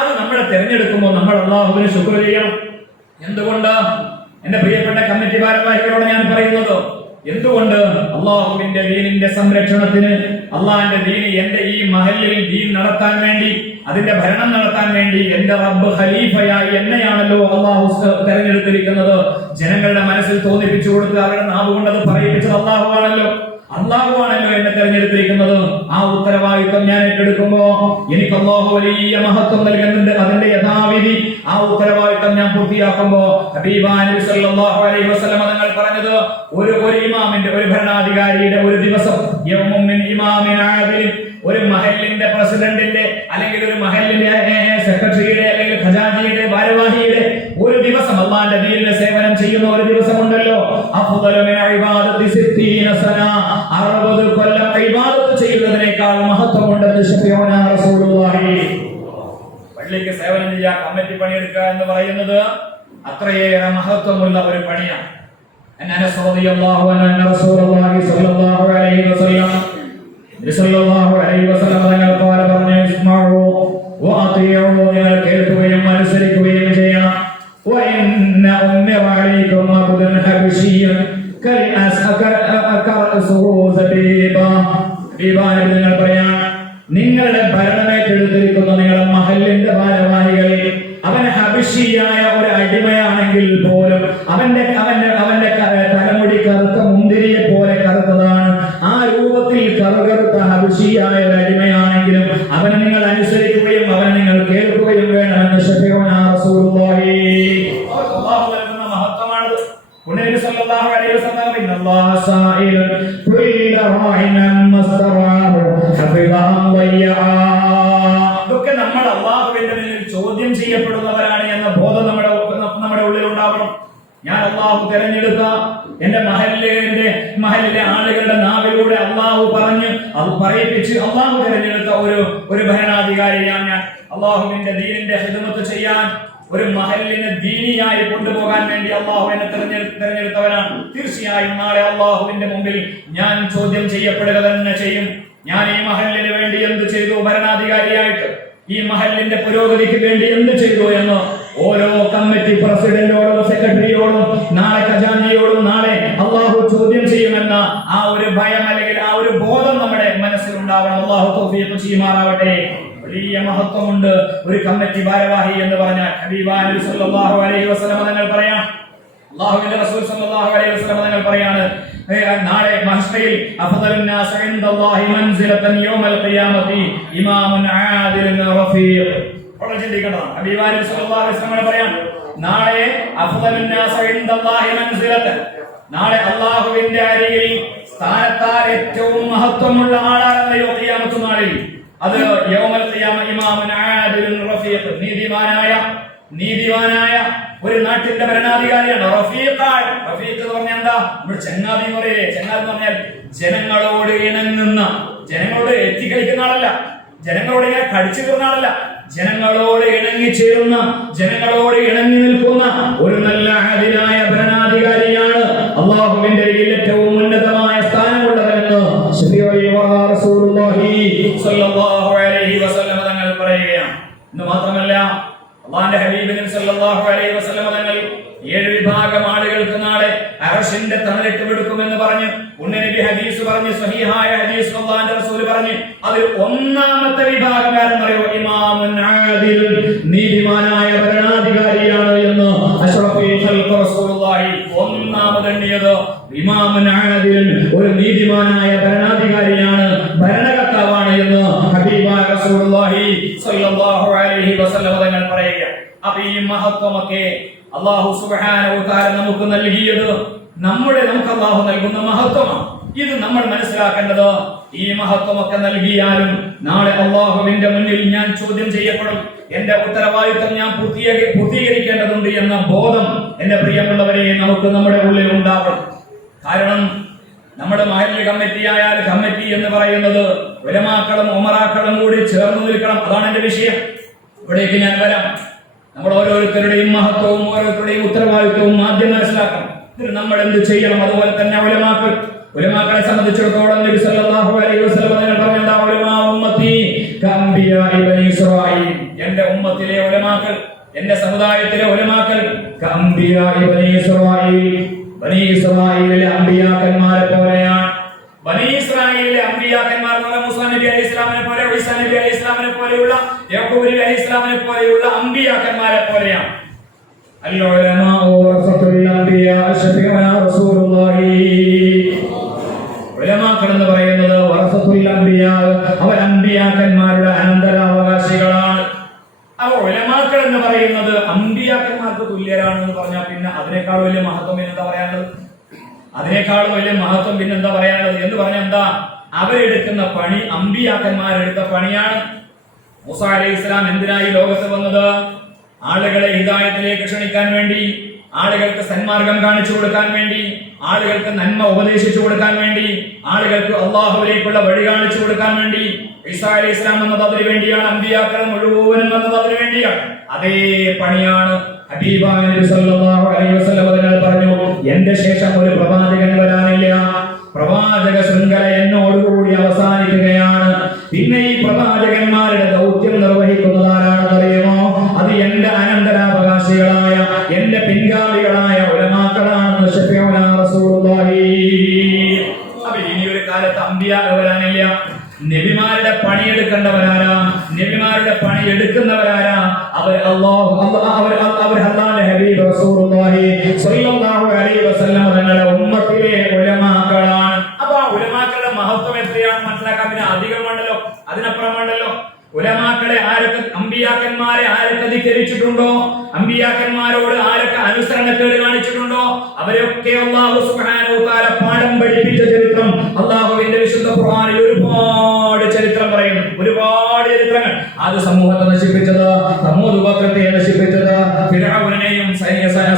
അത് നമ്മളെ തെരഞ്ഞെടുക്കുമ്പോൾ നമ്മൾ അള്ളാഹുവിന് ശുക്ർ ചെയ്യണം. എന്തുകൊണ്ട്? എന്റെ പ്രിയപ്പെട്ട കമ്മിറ്റി ഭാരവാഹികളോട് ഞാൻ പറയുന്നത്, എന്തുകൊണ്ട്? അള്ളാഹുവിന്റെ ദീനിന്റെ സംരക്ഷണത്തിന്, അള്ളാഹിന്റെ ദീൻ എന്റെ ഈ മഹല്ലിൽ ദീൻ നടത്താൻ വേണ്ടി, അതിന്റെ ഭരണം നടത്താൻ വേണ്ടി എന്റെ റബ്ബ് ഖലീഫയായി എന്നെയാണല്ലോ അള്ളാഹു തെരഞ്ഞെടുത്തിരിക്കുന്നത്. ജനങ്ങളുടെ മനസ്സിൽ തോന്നിപ്പിച്ചു കൊടുത്ത് അവരുടെ നാവ് കൊണ്ടത് പറയിപ്പിച്ചത് അള്ളാഹുവാണല്ലോ എന്നെ തെരഞ്ഞെടുത്തിരിക്കുന്നത്. ആ ഉത്തരവാദിത്വം ഞാൻ ഏറ്റെടുക്കുമ്പോ എനിക്ക് അള്ളാഹു വലിയ മഹത്വം നൽകുന്നുണ്ട്. അതിന്റെ യഥാവിധി ആ ഉത്തരവാദിത്വം ഞാൻ പൂർത്തിയാക്കുമ്പോ ഹബീബായ നബി സല്ലല്ലാഹു അലൈഹി വസല്ലം തങ്ങൾ പറഞ്ഞത്, ഒരു ഇമാമിന്റെ, ഒരു ഭരണാധികാരിയുടെ ഒരു ദിവസം, യൗമുൻ മിൻ ഇമാമിൻ ആദിൽ, ഒരു മഹല്ലിന്റെ പ്രസിഡന്റിന്റെ, അല്ലെങ്കിൽ ഒരു മഹല്ലിന്റെ സെക്രട്ടറിയുടെ, അല്ലെങ്കിൽ ഖജാൻജിയുടെ, ഭാരവാഹിയുടെ ഒരു ദിവസം, അല്ലാഹുവിന്റെ ദീനിന്റെ സേവനം ചെയ്യുന്ന ഒരു ദിവസമുണ്ടല്ലോ, അഫ്ദലു മിൻ ഇബാദത്തി 60 സന, 60 കൊല്ലം ഇബാദത്ത് ചെയ്യുന്നതിനേക്കാൾ മഹത്വമുണ്ടെന്ന് ശഫീഉനാ റസൂലുള്ളാഹി. പള്ളിക്ക് സേവനം ചെയ്യുക, കമ്മിറ്റി പണിയെടുക്കുക എന്ന് പറയുന്നത് അത്രയേറെ മഹത്വമുള്ള ഒരു പണിയാണ്. أن أنس رضي الله عنه أن رسول الله صلى الله عليه وسلم قال പറഞ്ഞു ഇസ്മഉ വഅതിഉ നിങ്ങൾ കേൾക്കുകയും അനുസരിക്കുകയും ചെയ്യാം وإن أمر عليكم عبد حبشي നിങ്ങൾ പറയാം നിങ്ങളുടെ ഭരണമേറ്റെടുത്തിരിക്കുന്ന നിങ്ങളുടെ മഹല്ലിന്റെ ഭാരവാഹികളിൽ അവൻ ഹബശിയായ ഒരു അടിമയാണെങ്കിൽ പോലും അവന്റെ തലമുടി കറുത്ത മുന്തിരിയെ പോലെ കറുത്തതാണ്. ആ രൂപത്തിൽ കറുകറുത്ത ഹബശിയായ ഒരു അടിമയാണെങ്കിലും അവനെ നിങ്ങൾ അനുസരിക്കുകയും അവനെ നിങ്ങൾ കേൾക്കുകയും വേണമെന്ന് ശഫീഉനാ റസൂലുള്ളാഹി മഹത്വമാണത്. നബി സല്ലല്ലാഹു അലൈഹി വസല്ലം ഇന്നല്ലാഹ സായിലുൻ കുല്ല റാഇൻ മസ്തറാഹു ഹഫിദഹു വയ്യാ. ഇതൊക്കെ നമ്മൾ അല്ലാഹുവിന്റെ മുന്നിൽ ചോദ്യം ചെയ്യപ്പെടുന്നവരാണ് എന്ന ബോധം നമ്മുടെ ഉള്ളിൽ ഉണ്ടാവണം. ഞാൻ അല്ലാഹു തിരഞ്ഞെടുത്ത എന്റെ മഹലിലെ ആളുകളുടെ നാവിലൂടെ അല്ലാഹു അത് പറയിപ്പിച്ച് അല്ലാഹു തിരഞ്ഞെടുത്ത ഒരു ഭരണാധികാരിയാണ് ഞാൻ. അല്ലാഹുവിന്റെ ദീനിന്റെ ഖിദ്മത്ത് ചെയ്യാൻ ഒരു മഹലിനെ ദീനിയായി കൊണ്ടുപോകാൻ വേണ്ടി അല്ലാഹു എന്നെ തിരഞ്ഞെടുത്തവനാണ്. തീർച്ചയായും നാളെ അല്ലാഹുവിന്റെ മുമ്പിൽ ഞാൻ ചോദ്യം ചെയ്യപ്പെടുക തന്നെ ചെയ്യും. ഞാൻ ഈ മഹലിന് വേണ്ടി എന്ത് ചെയ്തു, ഭരണാധികാരിയായിട്ട് ഈ മഹലിന്റെ പുരോഗതിക്ക് വേണ്ടി എന്ത് ചെയ്തു എന്ന് ഓരോ കമ്മിറ്റി പ്രസിഡന്റോടും സെക്രട്ടറിയോടും നാളെ ഖജാനയോടും നാളെ അല്ലാഹു ചോദ്യം ചെയ്യുമെന്ന ആ ഒരു ഭയം അല്ലെങ്കിൽ ആ ഒരു ബോധം നമ്മുടെ മനസ്സിലുണ്ടാവണം. അല്ലാഹു തൗഫീഖ് ചെയ്യുമാറാവട്ടെ. വലിയ മഹത്വമുണ്ട് ഒരു കമ്മിറ്റി ഭാരവാഹി എന്ന് പറഞ്ഞാൽ. ഹബീബായ നബി സല്ലല്ലാഹു അലൈഹി വസല്ലം തങ്ങൾ പറയാം, അല്ലാഹുവിന്റെ റസൂൽ സല്ലല്ലാഹു അലൈഹി വസല്ലം തങ്ങൾ പറയാണ്, നാളെ മഹ്ശറിൽ അഫ്ദലുൻ നാസി ഇൻദല്ലാഹി മൻസിലതൻ യൗമൽ ഖിയാമത്തി ഇമാമുൻ ആദിലുൻ റഫീഖ്. വളരെ ചിന്തിക്കേണ്ടതാണ്. ഹബീബായ നബി സല്ലല്ലാഹു അലൈഹി വസല്ലം പറയാം, നാളെ അഫ്ദലുൻ നാസി ഇൻദല്ലാഹി മൻസിലതൻ, നാളെ അല്ലാഹുവിന്റെ അരികിൽ സ്ഥാനത്താൽ ഏറ്റവും മഹത്വമുള്ള ആളാണെന്നോ ഖിയാമത്ത് നാളിൽ. അത് യൗമൽ ഖിയാമ ഇമാമുൻ ആദിലുൻ റഫീഖ്, നീതിമാനായ ഒരു നാട്ടിന്റെ ഭരണാധികാരിയാണ്. റഫീഖ് എന്ന് പറഞ്ഞാൽ എന്താ? നമ്മൾ ചങ്ങാതി എന്ന് പറയില്ലേ? ചങ്ങാതി എന്ന് പറഞ്ഞാൽ ജനങ്ങളോട് ഇണങ്ങുന്ന, ജനങ്ങളോട് എത്തിക്കളിക്കുന്ന ആളല്ല, ജനങ്ങളോട് ഇങ്ങനെ കടിച്ചു തീർന്ന ആളല്ല, ജനങ്ങളോട് ഇണങ്ങിച്ചേരുന്ന, ജനങ്ങളോട് ഇണങ്ങി നിൽക്കുന്ന ഒരു നല്ല ആദിലായ ഭരണാധികാരിയാണ് അല്ലാഹുവിന്റെ ഏറ്റവും ഉന്നതമായ സ്ഥാനമുള്ളവരെന്ന് റസൂലുള്ളാഹി സ്വല്ലല്ലാഹു അലൈഹി വസല്ലം തങ്ങൾ പറയുകയാണ്. എന്ന് മാത്രമല്ല അല്ലാഹുവിന്റെ ഹബീബ് നബി സല്ലല്ലാഹു അലൈഹി വസല്ലം തങ്ങൾ 7 വിഭാഗം ആളുകൾക്ക് നാളെ അർശിന്റെ തണലിട്ട് കൊടുക്കുമെന്ന് പറഞ്ഞു. ഉന്നനബി ഹദീസ് പറഞ്ഞു, സ്വഹീഹായ ഹദീസ് അല്ലാഹുവിന്റെ റസൂൽ പറഞ്ഞു. അതിൽ ഒന്നാമത്തെ വിഭാഗം ആരെന്നറിയോ? ഇമാമുൻ ആദിൽ, നീതിമാനായ ഭരണാധികാരിയാണ് എന്ന് അഷ്റഫുൽ ഖൽഖ് റസൂലുള്ളാഹി ഒന്നാമതെണ്ണിയത് ഇമാമുൻ ആദിൽ, ഒരു നീതിമാനായ ഭരണാധികാരിയാണ്, ഭരണകർത്താവാണ് എന്ന് ഹബീബായ റസൂലുള്ളാഹി സ്വല്ലല്ലാഹു അലൈഹി വസല്ലം തങ്ങൾ പറയുക. അപ്പൊ ഈ മഹത്വമൊക്കെ അല്ലാഹു സുബ്ഹാനഹു വ തആല നമുക്ക് നൽകിയത് നമുക്ക് അല്ലാഹു നൽകുന്ന മഹത്വമാണ്. ഇത് നമ്മൾ മനസ്സിലാക്കേണ്ടത്. ഈ മഹത്വമൊക്കെ നൽകിയാലും നാളെ അല്ലാഹുവിന്റെ മുന്നിൽ ഞാൻ ചോദ്യം ചെയ്യപ്പെടും. എന്റെ ഉത്തരവാദിത്തം ഞാൻ പൂർത്തീകരിക്കേണ്ടതുണ്ട് എന്ന ബോധം എന്റെ പ്രിയമുള്ളവരെ നമുക്ക് നമ്മുടെ ഉള്ളിൽ ഉണ്ടാവണം. കാരണം നമ്മുടെ മഹല്ല് കമ്മിറ്റി ആയാൽ കമ്മിറ്റി എന്ന് പറയുന്നത് ഉലമാക്കളും ഉമറാക്കളും കൂടി ചേർന്ന് നിൽക്കണം. അതാണ് എന്റെ വിഷയം. ഇവിടേക്ക് ഞാൻ വരാം. നമ്മൾ ഓരോരുത്തരുടെയും മഹത്വവും ഓരോരുത്തരുടെയും ഉത്തരവാദിത്വവും ആദ്യം മനസ്സിലാക്കണം. ഇതിന് നമ്മൾ എന്ത് ചെയ്യണം? അതുപോലെ തന്നെ ഉലമാക്കളെ സംബന്ധിച്ചിടത്തോളം നബി സല്ലല്ലാഹു അലൈഹി വസല്ലം പറഞ്ഞ ഉലമാ ഉമ്മത്തി കഅംബിയാഇ ബനി ഇസ്രായീൽ, എന്റെ ഉമ്മത്തിലെ ഉലമാക്കൾ, എന്റെ സമുദായത്തിലെ ഉലമാക്കൾ കഅംബിയാഇ ബനി ഇസ്രായീൽ, ബനി ഇസ്രായീലിലെ അമ്പിയാക്കന്മാരെ പോലെയാണ്. ബനി ഇസ്രായേലിലെ അമ്പിയാക്കന്മാർ മൂസാ നബി അലൈഹി ഇസ്ലാമിനെ പോലെ, ഈസാ നബി അലൈഹി ഇസ്ലാമിനെ പോലെയുള്ള, യാക്കൂബ് നബി അലൈഹി ഇസ്ലാമിനെ പോലെയുള്ള അമ്പിയാക്കന്മാരെ പോലെയാണ്. ഉലമാക്കൾ എന്ന് പറയുന്നത് വറസത്തുൽ അംബിയാ, അവർ അമ്പിയാക്കന്മാരുടെ അനന്തരാവകാശികളാണ്. അപ്പോൾ ഉലമാക്കൾ എന്ന് പറയുന്നത് അമ്പിയാക്കന്മാർക്ക് തുല്യരാണെന്ന് പറഞ്ഞാൽ പിന്നെ അതിനേക്കാൾ വലിയ മഹത്വം പിന്നെന്താ പറയാനുള്ളത്? അതിനേക്കാൾ വലിയ മഹത്വം പിന്നെന്താ പറയാനുള്ളത് എന്ന് പറഞ്ഞാൽ എന്താ? അവരെടുക്കുന്ന പണി അമ്പിയാക്കന്മാരെടുത്ത പണിയാണ്. മൂസാ അലൈഹി ഇസ്ലാം എന്തിനായി ലോകത്ത് വന്നത്? ആളുകളെ ഹിദായത്തിലേക്ക് ക്ഷണിക്കാൻ വേണ്ടി, ആളുകൾക്ക് സന്മാർഗം കാണിച്ചു കൊടുക്കാൻ വേണ്ടി, ആളുകൾക്ക് നന്മ ഉപദേശിച്ചു കൊടുക്കാൻ വേണ്ടി, ആളുകൾക്ക് അള്ളാഹുവിലേക്കുള്ള വഴി കാണിച്ചു കൊടുക്കാൻ വേണ്ടി. ഈസാ അലൈഹി ഇസ്ലാം എന്നത് അതിനു വേണ്ടിയാണ്. അമ്പിയാക്കൾ മുഴുവനും വന്നത് അതിനു വേണ്ടിയാണ്. അതേ പണിയാണ് ഹബീബായ നബി സല്ലല്ലാഹു അലൈഹി വസല്ലം തങ്ങൾ പറഞ്ഞു, എന്റെ ശേഷം ഒരു പ്രവാചകൻ വരാനില്ല. പ്രവാചക ശൃംഖല എന്നോടുകൂടി അവസാനിക്കുകയാണ്. പിന്നെ ഈ പ്രവാചകന്മാരുടെ ദൗത്യം നിർവഹിക്കുന്നത് ആരാണെന്നറിയുമോ? അത് എന്റെ അനന്തരാവകാശികളായ എന്റെ പിൻഗാമികളായ ഉലമാക്കളാണെന്ന് ശഫീഉനാ റസൂലുള്ളാഹി. അപ്പൊ ഇനി ഒരു കാലത്ത് അമ്പിയാ വരാനില്ല. നബിമാരുടെ പണിയെടുക്കേണ്ടവരാരാ? നബിമാരുടെ പണി എടുക്കുന്നവരാരാ? അവർ അല്ലാഹുവിന്റെ ഹബീബ് റസൂലുള്ളാഹി സ്വല്ലല്ലാഹു അലൈഹി വസല്ലം തങ്ങളുടെ ഉമ്മത്തിലെ ഉലമാക്കളാണ്. അപ്പൊ ആ ഉലമാക്കളുടെ മഹത്വം എത്രയാണ് മനസ്സിലാക്കാൻ പിന്നെ അധികം വേണ്ടല്ലോ, അതിനപ്പുറം വേണ്ടല്ലോ. ഉലമാക്കളെ ആരൊക്കെ, അമ്പിയാക്കന്മാരെ ആരൊക്കെ ധിക്കരിച്ചിട്ടുണ്ടോ, അമ്പിയാക്കന്മാരോട് ആരൊക്കെ അനുസരണക്കേട് കാണിച്ചിട്ടുണ്ടോ, അവരൊക്കെ അല്ലാഹു സുബ്ഹാനഹു വ തആല പാഠം പഠിപ്പിച്ച ചരിത്രം അല്ലാഹുവിന്റെ വിശുദ്ധ ഖുർആനിൽ ഒരുപാട് ചരിത്രം പറയുന്നു. ഒരുപാട് ചരിത്രങ്ങൾ. അത് സമൂഹത്തെ നശിപ്പിച്ചത്, സമൂഹ ഉപഗ്രത്തെ നശിപ്പിച്ചത്, ഫിർഔനെയും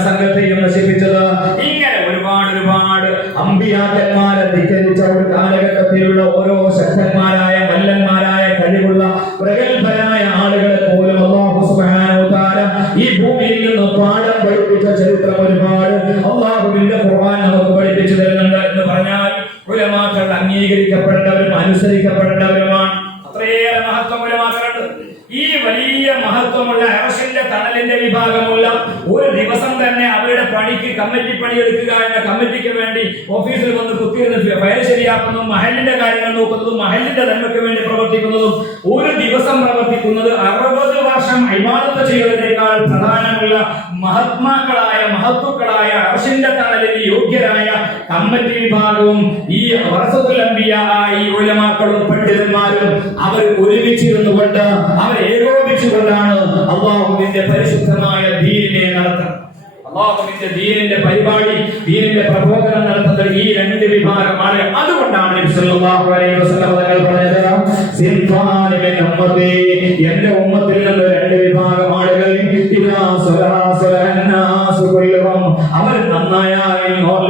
സംഘത്തെയും നശിപ്പിച്ചത്, ഇങ്ങനെ ഒരുപാട് അമ്പിയാക്കന്മാരെ ധിക്കരിച്ച ഒരു കാലഘട്ടത്തിലുള്ള ഓരോ ശക്തന്മാരായ മല്ലന്മാരായ കഴിവുള്ള പ്രഗത്ഭരായ ആളുകളെ പോലും അല്ലാഹു സുബ്ഹാനഹു വ തആല ഈ ഭൂമിയിൽ നിന്ന് പാഠം പഠിപ്പിച്ച ചരിത്രം ഒരുപാട് അല്ലാഹുവിന്റെ ഖുർആൻ നമുക്ക് പഠിപ്പിച്ചു തരുന്നുണ്ട്. എന്ന് പറഞ്ഞാൽ ഉലമാക്കൾ അംഗീകരിക്കപ്പെടേണ്ടവരും അനുസരിക്കപ്പെടേണ്ടവരുമാണ്. അത്രയേറെ മഹത്വം ഉലമാക്കളുണ്ട്. ഈ വലിയ മഹത്വമുള്ള അർശിന്റെ തണലിന്റെ വിഭാഗമുള്ള ഒരു ദിവസം തന്നെ അവരുടെ പണിക്ക് കമ്മിറ്റി പണിയെടുക്കുക എന്ന കമ്മിറ്റിക്ക് വേണ്ടി ഓഫീസിൽ വന്ന് കുത്തിയിരുന്ന് ഫയൽ ശരിയാക്കുന്നതും മഹലിന്റെ കാര്യങ്ങൾ നോക്കുന്നതും മഹലിന്റെ നന്മയ്ക്ക് വേണ്ടി പ്രവർത്തിക്കുന്നതും ഒരു ദിവസം പ്രവർത്തിക്കുന്നത് 60 വർഷം ഇബാദത്ത് ചെയ്യുന്നതിനേക്കാൾ പ്രധാനമുള്ള മഹത്വക്കളായ അർശിന്റെ തണലിന് യോഗ്യരായ കമ്മിറ്റി വിഭാഗവും ഈ വറസത്തുൽ അംബിയ ഈ ഉലമാക്കളും പണ്ഡിതന്മാരും അവർ ഒരുമിച്ചിരുന്നുകൊണ്ട് അവർ ഏകോപിച്ചുകൊണ്ടാണ് അല്ലാഹുവിന്റെ പരിശുദ്ധമായ ദീനിനെ നടത്തുന്നത്. അല്ലാഹുവിന്റെ ദീനിന്റെ പരിപാടി, ദീനിന്റെ പ്രബോധനം നടത്തുന്നത് ഈ രണ്ട് വിഭാഗമാണ്. അതുകൊണ്ടാണ് നബി സല്ലല്ലാഹു അലൈഹി വസല്ലം തങ്ങൾ പറഞ്ഞത്, സിൻഫാനി മിൻ ഉമ്മത്തി, എന്റെ ഉമ്മത്തിൽ നിന്ന് രണ്ട് വിഭാഗം ആളുകൾ, ഇദാ സലഹന്നാസു കുല്ലുഹും, അവർ നന്നായാൽ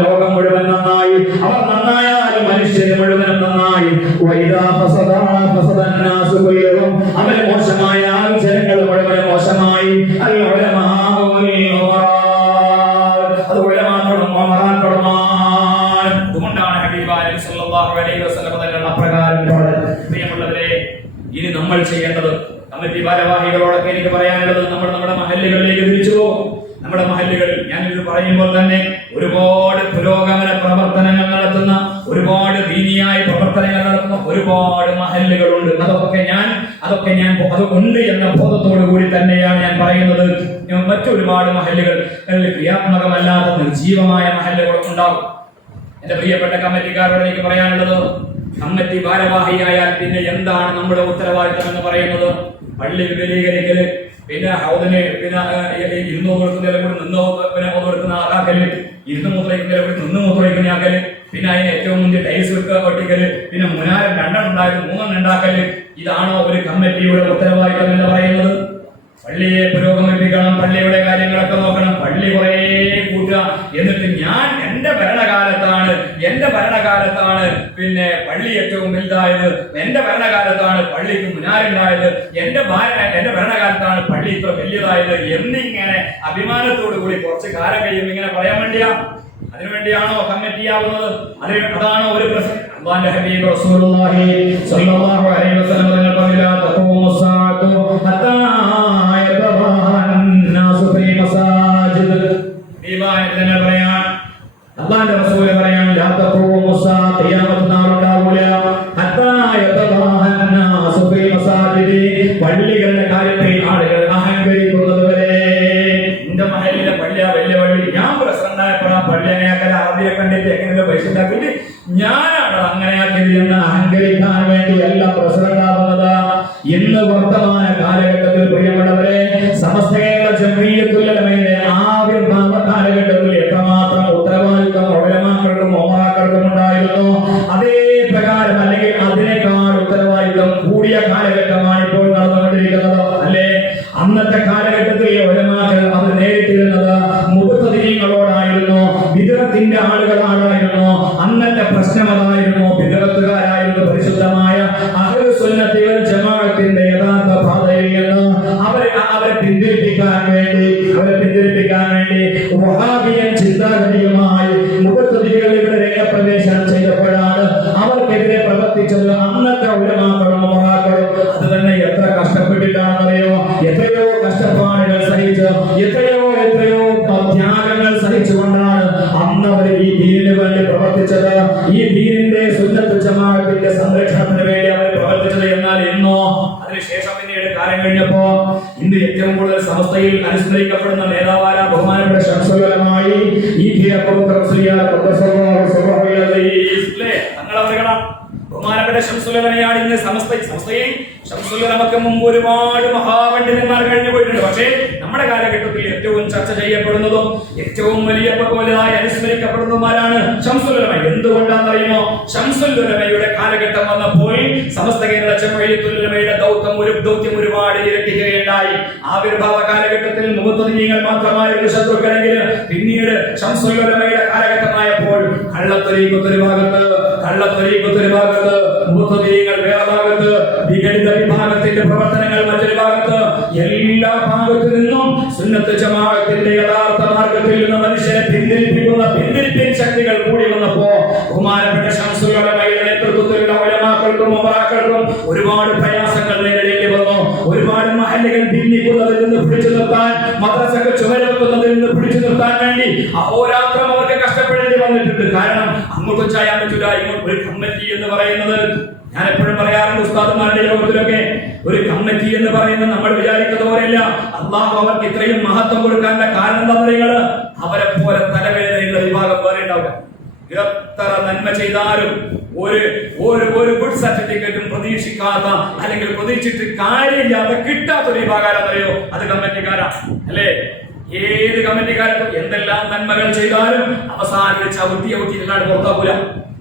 ലോകം മുഴുവൻ നന്നായി, അവർ നന്നായാൽ മനുഷ്യർ മുഴുവൻ നന്നായി, വഇദാ ഫസദന്നാസു കുല്ലുഹും, അവർ മോശമായാൽ ജനങ്ങൾ മുഴുവൻ മോശമായി. അൽ ഉലമാഉ വൽ ഉമറാ, അത് ഉലമാക്കളും ഉമറാക്കളുമാണ്. അതുകൊണ്ടാണ് ഹബീബായ നബി സല്ലല്ലാഹു അലൈഹി വസല്ലം തങ്ങൾ അപ്രകാരം പറഞ്ഞത്. പ്രിയമുള്ളവരെ, ഇനി നമ്മൾ ചെയ്യേണ്ടത്, കമ്മിറ്റി ഭാരവാഹികളോടൊക്കെ എനിക്ക് പറയാനുള്ളത്, നമ്മുടെ മഹല്ലുകളിലേക്ക് തിരിച്ചു പോകും. നമ്മുടെ മഹല്ലുകളിൽ ഞാൻ ഇത് പറയുമ്പോൾ തന്നെ ഒരുപാട് പുരോഗമന പ്രവർത്തനങ്ങൾ നടത്തുന്ന, ഒരുപാട് ദീനിയായ പ്രവർത്തനങ്ങൾ നടത്തുന്ന ഒരുപാട് മഹല്ലുകളുണ്ട്. അതൊക്കെ ഞാൻ ഉണ്ട് എന്ന ബോധത്തോടു കൂടി തന്നെയാണ് ഞാൻ പറയുന്നത്. മറ്റൊരുപാട് മഹല്ലുകൾ ക്രിയാത്മകമല്ലാത്ത നിർജീവമായ മഹല്ലുകൾ ഉണ്ടാകും. എന്റെ പ്രിയപ്പെട്ട കമ്മിറ്റിക്കാരോട് എനിക്ക് പറയാനുള്ളത്, കമ്മിറ്റി ഭാരവാഹിയായാൽ പിന്നെ എന്താണ് നമ്മുടെ ഉത്തരവാദിത്തം എന്ന് പറയുന്നത്? പള്ളി വിപുലീകരിക്കല്, പിന്നെ ഹൗദിന് പിന്നെ 200 കൊടുക്കുന്നതിലും കൂടി കൊടുക്കുന്ന ആക്കാക്കല്, 200 മൂത്രയ്ക്കുന്നതിലും കൂടി 100 മൂത്രയ്ക്കുന്നയാക്കല്, പിന്നെ അതിന് ഏറ്റവും മുന്നിൽ ടൈൽസ് ഒട്ടിക്കല്, പിന്നെ മുനാരം 2 ഉണ്ടാക്കല്, 3 ഉണ്ടാക്കല്. ഇതാണോ ഒരു കമ്മിറ്റിയുടെ ഉത്തരവാദിത്തം എന്ന് പറയുന്നത്? പള്ളിയെ പുരോഗമിപ്പിക്കണം, പള്ളിയുടെ കാര്യങ്ങളൊക്കെ നോക്കണം, പള്ളി കുറേ കൂട്ടുക. എന്നിട്ട് എന്റെ ഭരണകാലത്താണ് പിന്നെ പള്ളി ഏറ്റവും വലുതായത്, എന്റെ ഭരണകാലത്താണ് പള്ളിക്ക് മുനാരുണ്ടായത്, എന്റെ ഭരണകാലത്താണ് പള്ളി ഇത്ര വലിയതായത് എന്നിങ്ങനെ അഭിമാനത്തോടു കൂടി കുറച്ച് കാലം കഴിയുമ്പോൾ ഇങ്ങനെ പറയാൻ വേണ്ടിയാ? അതിനുവേണ്ടിയാണോ കമ്മിറ്റി ആവുന്നത്? അതാണോ ഒരു പ്രശ്നം? അല്ലാഹുവിന്റെ ഹബീബ് റസൂലുള്ളാഹി സ്വല്ലല്ലാഹു അലൈഹി വസല്ലം തങ്ങൾ പറഞ്ഞു, തഖൂമു സ്സാഅതു ഹത്താ യതബാഹന്നാസു ഫീ മസാജിദ്. ദീവായതങ്ങൾ പറയാൻ അല്ലാഹുവിന്റെ റസൂൽ പറയാൻ, ലാ തഖൂമു സ്സാഅതു, ഖിയാമത്ത് നാൾ ഉണ്ടാവില്ല, ഹത്താ യതബാഹന്നാസു ഫീ മസാജിദ്, പള്ളികളുടെ കാര്യത്തിൽ ആളുകൾ അഹങ്കരിക്കുന്നത് വരെ. എന്റെ മഹല്ലിലെ പള്ളിയാ വലിയ പള്ളി, ഞാൻ പ്രസിഡന്റായപ്പോഴാ പള്ളി അങ്ങനെയാക്കല, അറബിയെ കണ്ടിട്ട് എങ്ങനെ പൈസ ഉണ്ടാക്കിയിട്ട് ഞാനാണ് അങ്ങനെയാക്കിയത് എന്ന് അഹങ്കരിക്കാൻ വേണ്ടിയല്ല പ്രസിഡന്റ് ആവുന്നത്. ഇന്ന് വർത്തമാന കാലഘട്ടത്തിൽ പ്രിയമുള്ളവരെ, സമസ്ത കേരള ജംഇയ്യത്തുൽ ഉലമയുടെ ആവിർഭാവ കാലഘട്ടത്തിൽ എത്രമാത്രം ഉത്തരവാദിത്വം ഉലമാക്കൾക്കും ഉമറാക്കൾക്കും ഉണ്ടായിരുന്നു, അതേ പ്രകാരം അല്ലെങ്കിൽ അതിനേക്കാൾ ഉത്തരവാദിത്വം കൂടിയ കാലഘട്ടമാണ് ഇപ്പോൾ നടന്നുകൊണ്ടിരിക്കുന്നത്, അല്ലേ? അന്നത്തെ കാലഘട്ടത്തിൽ ഉലമാക്കൾ അവർ നേരിട്ടിരുന്നത് മുബത്തദിഈങ്ങളോടായിരുന്നു, ബിദ്അത്തിന്റെ ആളുകളായിരുന്നു. അന്നത്തെ പ്രശ്നം അതായിരുന്നു, ബിദ്അത്തുകാരായിരുന്നു. പരിശുദ്ധമായ അഹ്ലുസ് സുന്നത്തി വൽ ജമാഅത്തിന്റെ യഥാർത്ഥ പാതയിൽ നിന്ന് അവരെ പിന്തിരിപ്പിക്കാൻ വേണ്ടി വഹാബിയൻ ചിന്താഗതിയുമായി പ്രവർത്തിച്ചത്, ഈ ദീനിന്റെ സുന്നത്ത് ജമാഅത്തിന്റെ സംരക്ഷണത്തിന് വേണ്ടി അവർ പ്രവർത്തിച്ചത്. എന്നാൽ ഇന്നോ അതിനുശേഷം പിന്നീട് കാലം കഴിഞ്ഞപ്പോ ഇന്ന് ഏറ്റവും കൂടുതൽ സമസ്തയിൽ അനുസ്മരിക്കപ്പെടുന്ന നേതാവായ ബഹുമാനപ്പെട്ട ശംസുൽ ഉലമായി ബഹുമാനപ്പെട്ട ശംസുൽ ഉലമയാണ് ഇന്ന് സമസ്തയിൽ. ശംസുൽ ഉലമക്ക് മുമ്പ് ഒരുപാട് മഹാപണ്ഡിതന്മാർ കഴിഞ്ഞു പോയിട്ടുണ്ട്. പക്ഷേ നമ്മുടെ കാലഘട്ടത്തിൽ ഏറ്റവും ചർച്ച ചെയ്യപ്പെടുന്നതും ഏറ്റവും വലിയ വലുതായി അനുസ്മരിക്കപ്പെടുന്നതുമാരാണ് ശംസുൽ ഉലമ. എന്തുകൊണ്ടാണെന്നറിയുമോ? ശംസുൽ ഉലമയുടെ കാലഘട്ടം വന്നപ്പോൾ സമസ്ത കേരള ജംഇയ്യത്തുൽ ഉലമയുടെ ദൗത്യം ഒരുപാട് ഇരട്ടിക്കുകയുണ്ടായി. ആവിർഭാവ കാലഘട്ടത്തിൽ മുഹത്തദീങ്ങൾ മാത്രമായിരുന്നു ശത്രുക്കളെങ്കിൽ പിന്നീട് ശംസുൽ ഉലമയുടെ കാലഘട്ടമായപ്പോൾ കള്ളത്വരീഖത്തൊരു ഭാഗത്ത്, മുഹത്തദീങ്ങൾ വേറെ ഭാഗത്ത്, വിഘടിത വിഭാഗത്തിന്റെ പ്രവർത്തനങ്ങൾ മറ്റൊരു ഭാഗത്ത്, എല്ലാ ഭാഗത്തു നിന്നും സുന്നത്ത് ജമാഅത്തിന്റെ യഥാർത്ഥ മാർഗത്തിൽ നിന്ന് മനുഷ്യരെ പിന്തിരിപ്പിൻ ശക്തികൾ കൂടി വന്നപ്പോ ബഹുമാനപ്പെട്ട ശംസുൽ ഉലമയുടെ നേതൃത്വത്തിലുള്ള ഉലമാക്കൾക്കും ഉമറാക്കൾക്കും ഒരുപാട് പ്രയാസങ്ങൾ നേരിടേണ്ടി വന്നു. ഒരുപാട് മഹല്ലുകൾ ഭിന്നിക്കുന്നതിൽ നിന്ന് പിടിച്ചു നിർത്താൻ, മദ്രസകൾ ചുമരെത്തുന്നതിൽ നിന്ന് പിടിച്ചു നിർത്താൻ വേണ്ടി അഹോരാത്രം അവർക്ക് കഷ്ടപ്പെടേണ്ടി വന്നിട്ടുണ്ട്. കാരണം അങ്ങോട്ടും ചായാൻ പറ്റില്ല. ഇങ്ങോട്ട് ഒരു കമ്മിറ്റി എന്ന് പറയുന്നത്, ഞാൻ എപ്പോഴും പറയാറുണ്ട് ഉസ്താദുമാരുടെ യോഗത്തിലൊക്കെ, ഒരു കമ്മിറ്റി എന്ന് പറയുന്നത് നമ്മൾ വിചാരിക്കുന്ന പോലെയല്ല. അള്ളാഹു അവർക്ക് ഇത്രയും മഹത്വം കൊടുക്കാനുള്ള കാരണം എന്താ പറയുന്നത്? അവരെ പോലെ തലവേദനയുള്ള വിഭാഗം വേറെ ഉണ്ടാവില്ല. എത്ര നന്മ ചെയ്താലും ഒരു ഗുഡ് സർട്ടിഫിക്കറ്റും പ്രതീക്ഷിക്കാത്ത, അല്ലെങ്കിൽ പ്രതീക്ഷിച്ചിട്ട് കാര്യമില്ലാതെ കിട്ടാത്തൊരു വിഭാഗം അറിയോ? അത് കമ്മിറ്റിക്കാരാണ് അല്ലേ? ഏത് കമ്മിറ്റിക്കാർക്കും എന്തെല്ലാം നന്മകൾ ചെയ്താലും അവസാനം ചവിട്ടിയില്ലാണ്ട് പുറത്താക്കൂല.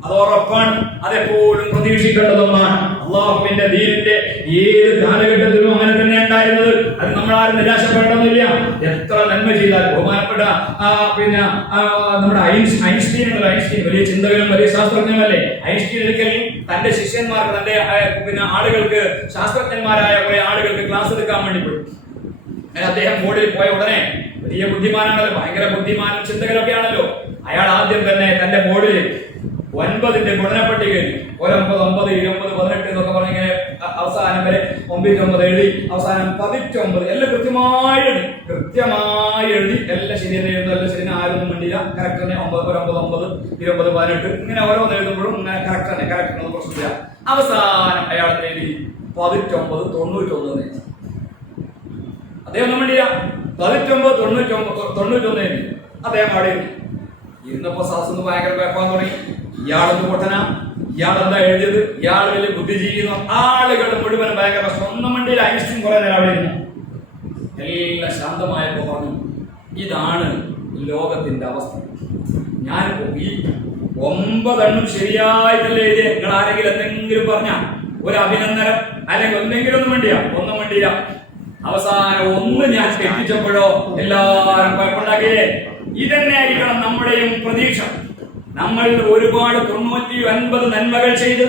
അത് ഉറപ്പാണ്. അതെപ്പോഴും പ്രതീക്ഷിക്കേണ്ടതുമാണ്. അള്ളാഹുവിന്റെ ദീനിന്റെ ഏത് കാലഘട്ടത്തിലും അങ്ങനെ തന്നെ ഉണ്ടായിരുന്നത്. അത് നമ്മളാരും നിരാശപ്പെടണമെന്നില്ല. എത്ര നന്മ ചെയ്താൽ ബഹുമാനപ്പെട്ട നമ്മുടെ ഐൻസ്റ്റീൻ വലിയ ചിന്തകനും വലിയ ശാസ്ത്രജ്ഞനല്ലേ. ഐൻസ്റ്റീൻ ഒരിക്കൽ തന്റെ ശിഷ്യന്മാർക്ക്, തന്റെ ആളുകൾക്ക്, ശാസ്ത്രജ്ഞന്മാരായ കുറെ ആളുകൾക്ക് ക്ലാസ് എടുക്കാൻ വേണ്ടി പോയി. അദ്ദേഹം ബോർഡിൽ പോയ ഉടനെ, വലിയ ബുദ്ധിമാനാണല്ലോ, ഭയങ്കര ബുദ്ധിമാനും ചിന്തകനൊക്കെ ആണല്ലോ, അയാൾ ആദ്യം തന്നെ തന്റെ ബോർഡിൽ 9ന്റെ ഗുണനപ്പട്ടികയിൽ 9, 9, 20, 18 എന്നൊക്കെ പറഞ്ഞിങ്ങനെ അവസാനം വരെ 9 എഴുതി, അവസാനം 19 എല്ലാം കൃത്യമായി എഴുതി എല്ലാം ശരിയെന്ന് എഴുതുന്നു. എല്ലാം ശരി, ആരൊന്നും വേണ്ടിയില്ല, കറക്റ്റ് തന്നെ. 9, 9, 20, 18 ഇങ്ങനെ ഓരോന്ന് എഴുതുമ്പോഴും ഇങ്ങനെ കറക്റ്റ് തന്നെ, കറക്റ്റ് ഒന്നും പ്രശ്നമില്ല. അവസാനം അയാൾ എഴുതി 19, 91 എഴുതി. അദ്ദേഹം ഒന്നും വേണ്ടിയില്ല, 19, 91 എഴുതി. അദ്ദേഹം അവിടെ ഇരുന്നപ്പോ സാസൊന്ന് ഭയങ്കര കുഴപ്പം തുടങ്ങി. ഇയാളൊന്ന് പൊട്ടന, ഇയാളെന്താ എഴുതിയത്, ഇയാൾ വലിയ ബുദ്ധിജീവിതം, ആളുകൾ മുഴുവൻ ഭയങ്കര പ്രശ്നം. ഒന്നും വേണ്ടിയില്ല. ഐൻസ്റ്റീൻ കുറെ നേരം അവിടെ ഇരുന്നു. എല്ലാം ശാന്തമായപ്പോ പറഞ്ഞു, ഇതാണ് ലോകത്തിന്റെ അവസ്ഥ. ഞാൻ ഈ 9 ശരിയായിട്ടല്ലേ എഴുതിയ, നിങ്ങൾ ആരെങ്കിലും എന്തെങ്കിലും പറഞ്ഞ ഒരു അഭിനന്ദനം അല്ലെങ്കിൽ എന്തെങ്കിലും ഒന്നും വേണ്ടിയ അവസാനം ഒന്ന് ഞാൻ തെറ്റിച്ചപ്പോഴോ എല്ലാവരും കുഴപ്പമുണ്ടാക്കിയേ. ഇതന്നെ ആയിരിക്കണം നമ്മുടെയും പ്രതീക്ഷ. നമ്മൾ ഒരുപാട് 99 നന്മകൾ ചെയ്ത്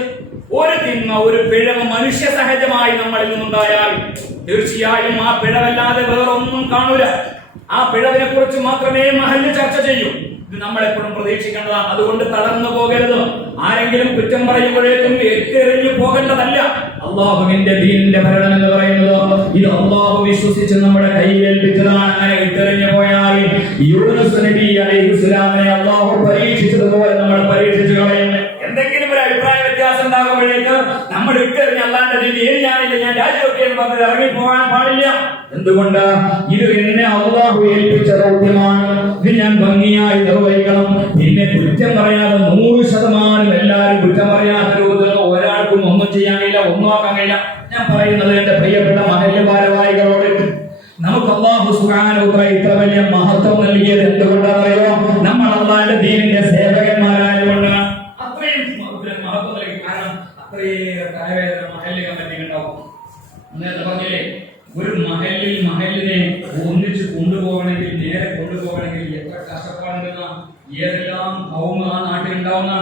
ഒരു തിന്മ, ഒരു പിഴവ് മനുഷ്യ സഹജമായി നമ്മളിൽ നിന്നുണ്ടായാൽ തീർച്ചയായും ആ പിഴവല്ലാതെ വേറൊന്നും കാണൂല. ആ പിഴവിനെ കുറിച്ച് മാത്രമേ മഹല്ല് ചർച്ച ചെയ്യൂ. ഇത് നമ്മളെപ്പോഴും പ്രതീക്ഷിക്കേണ്ടതാണ്. അതുകൊണ്ട് തളർന്നു പോകരുത്. ആരെങ്കിലും കുറ്റം പറയുമ്പോഴേക്കും എത്തിയെറിഞ്ഞു പോകേണ്ടതല്ല. അള്ളാഹുവിന്റെ ദീനിന്റെ ഭരണം എന്ന് പറയുന്നത് ഇത് അള്ളാഹു വിശ്വസിച്ച് നമ്മുടെ കയ്യിൽ ഏൽപ്പിച്ചതാണ്. അങ്ങനെ ഇട്ടെറിഞ്ഞു പോയാൽ യൂനുസ് നബി അലൈഹിസ്സലാമിനെ അള്ളാഹു പരീക്ഷിച്ചതുപോലെ നമ്മൾ പരീക്ഷിച്ചു കളയും. എന്തെങ്കിലും ഒരു അഭിപ്രായ വ്യത്യാസം ഉണ്ടാകുമ്പോഴേക്ക് നമ്മൾ ഇട്ടെറിഞ്ഞ് അല്ലാണ്ട് ഞാനില്ല, ഞാൻ രാജിവെക്കെ എന്ന് പറഞ്ഞ് ഇറങ്ങി പോകാൻ പാടില്ല. എന്തുകൊണ്ട്? ഇത് എന്നെ അള്ളാഹു ഏൽപ്പിച്ച ദൗത്യമാണ്. ഇത് ഞാൻ ഭംഗിയായി നിർവഹിക്കണം. പിന്നെ കുറ്റം പറയാതെ 100% എല്ലാവരും കുറ്റം പറയാത്ത രൂപത്തിൽ ഒരാൾക്കും ഒന്നും ചെയ്യാനില്ല, ഒന്നും ആക്കാൻ കഴിയില്ല. ഞാൻ പറയുന്നത് എന്റെ പ്രിയപ്പെട്ട മഹല്ല് ഭാരവാഹികളോട്, നമുക്ക് അല്ലാഹു സുബ്ഹാനഹു വ തആല ഇത്ര വലിയ മഹത്വം നൽകിയത് എന്തുകൊണ്ടാണെന്നറിയോ? നമ്മൾ അല്ലാഹുവിന്റെ ദീനിന്റെ സേവകന്മാരായതുകൊണ്ട്. അത്രയും മഹത്വം നൽകി. കാരണം അത്രയേറെ തലവേദന മഹല്ല് കമ്മിറ്റി ഉണ്ടാവും. നേരത്തെ പറഞ്ഞില്ലേ, ഒരു മഹല്ലിനെ ഒന്നിച്ച് കൊണ്ടുപോകണമെങ്കിൽ, നേരെ കൊണ്ടുപോകണമെങ്കിൽ എത്ര കഷ്ടപ്പാടുണ്ടെന്ന, ഏതെല്ലാം കൗമ ആ നാട്ടിൽ ഉണ്ടാവുന്ന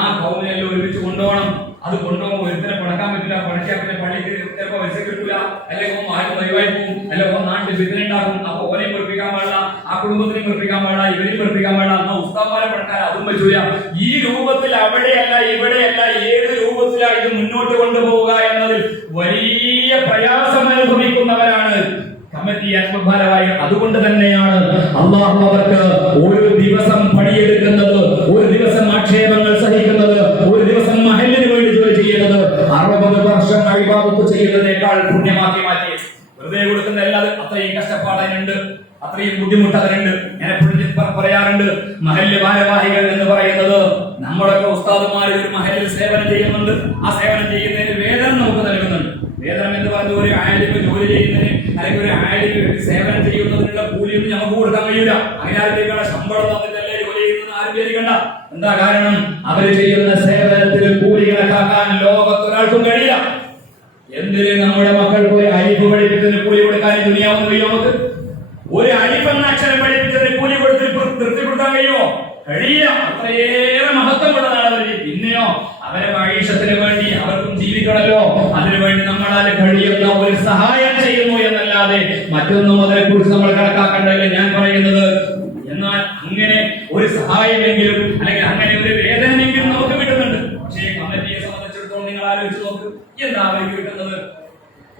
ആ കൗമിനെല്ലാം ഒരുമിച്ച് കൊണ്ടുപോകണം. അത് കൊണ്ടുപോകുമ്പോൾ ഒരുത്തനെ പണക്കാൻ പറ്റില്ല, പണിക്കാൻ പറ്റില്ല, പള്ളിക്ക് ചിലപ്പോൾ പൈസ കിട്ടൂല, അല്ലെങ്കിൽ ആരും ഒഴിവായി പോകും, അല്ലെങ്കിൽ നാട്ടിൽ വിധന ഉണ്ടാകും. അപ്പൊ ഓനെയും പഠിപ്പിക്കാൻ പാടില്ല, ആ കുടുംബത്തിനെയും പഠിപ്പിക്കാൻ പാടില്ല, ഇവരെയും പഠിപ്പിക്കാൻ പാടില്ല, എന്നാ ഉസ്താദ്മാരെ പഠിക്കാൻ അതും പറ്റൂല. ഈ രൂപത്തിൽ അവിടെയല്ല ഇവിടെയല്ല ഏത് രൂപത്തിലാണ് ഇത് മുന്നോട്ട് കൊണ്ടുപോവുക എന്നതിൽ വലിയ പ്രയാസം അനുഭവിക്കുന്നവരാണ് കമ്മിറ്റി ഭാരവാഹികൾ. അതുകൊണ്ട് തന്നെയാണ് അള്ളാഹു അവർക്ക് ഒരു ദിവസം പണിയെടുക്കുന്നത്, ഒരു ദിവസം ആക്ഷേപങ്ങൾ നമ്മളൊക്കെ ഉസ്താദുമാർ ഒരു മഹലിൽ സേവനം ചെയ്യുന്നുണ്ട്. ആ സേവനം ചെയ്യുന്നതിന് വേതനം നമുക്ക് നൽകുന്നുണ്ട്. വേതനം എന്ന് പറഞ്ഞ ഒരു ആലിമ് ജോലി ചെയ്യുന്നതിന് അല്ലെങ്കിൽ ഒരു ആലിമ് സേവനം ചെയ്യുന്നതിനുള്ള കൂലിയൊന്നും നമുക്ക് കൊടുക്കാൻ കഴിയില്ല. അങ്ങനെ ആരുടെയൊക്കെ ശമ്പളം തന്നിട്ടല്ലേ ജോലി ചെയ്യുന്നത് ആരും വിചാരിക്കണ്ട. എന്താ കാരണം? അവർ ചെയ്യുന്ന സേവനത്തിൽ കൂലി കണക്കാക്കാൻ ലോകത്തൊരാൾക്കും കഴിയില്ല. എന്തിന് നമ്മുടെ മക്കൾക്ക് ഒരു അരിപ്പ് പഠിപ്പിച്ചതിന് കൂലി കൊടുക്കാൻ ദുനിയാവെന്ന് കഴിയുമോ? നമുക്ക് ഒരു അരിപ്പെന്ന അക്ഷരം പഠിപ്പിച്ചതിന് കൂലി കൊടുത്ത് തൃപ്തിപ്പെടുത്താൻ കഴിയുമോ? കഴിയില്ല. അത്രയേറെ മഹത്വമുള്ളതാണ് അവർ. പിന്നെയോ അവരെ മഹീഷത്തിന് വേണ്ടി അവർക്കും ജീവിക്കണമല്ലോ, അതിനുവേണ്ടി നമ്മളാൽ കഴിയുന്ന ഒരു സഹായം ചെയ്യുന്നു എന്നല്ലാതെ മറ്റൊന്നും അതിനെ കുറിച്ച് നമ്മൾ കണക്കാക്കേണ്ടതില്ല ഞാൻ പറയുന്നത്. എന്നാൽ അങ്ങനെ ഒരു സഹായമെങ്കിലും അല്ലെങ്കിൽ അങ്ങനെ ഒരു വേദനയെങ്കിലും നമുക്ക് കിട്ടുന്നുണ്ട്. പക്ഷേ കമ്മിറ്റിയെ സംബന്ധിച്ചിടത്തോളം നിങ്ങൾ ആലോചിച്ച് നോക്ക്, എന്താ അവർക്ക് കിട്ടുന്നത്?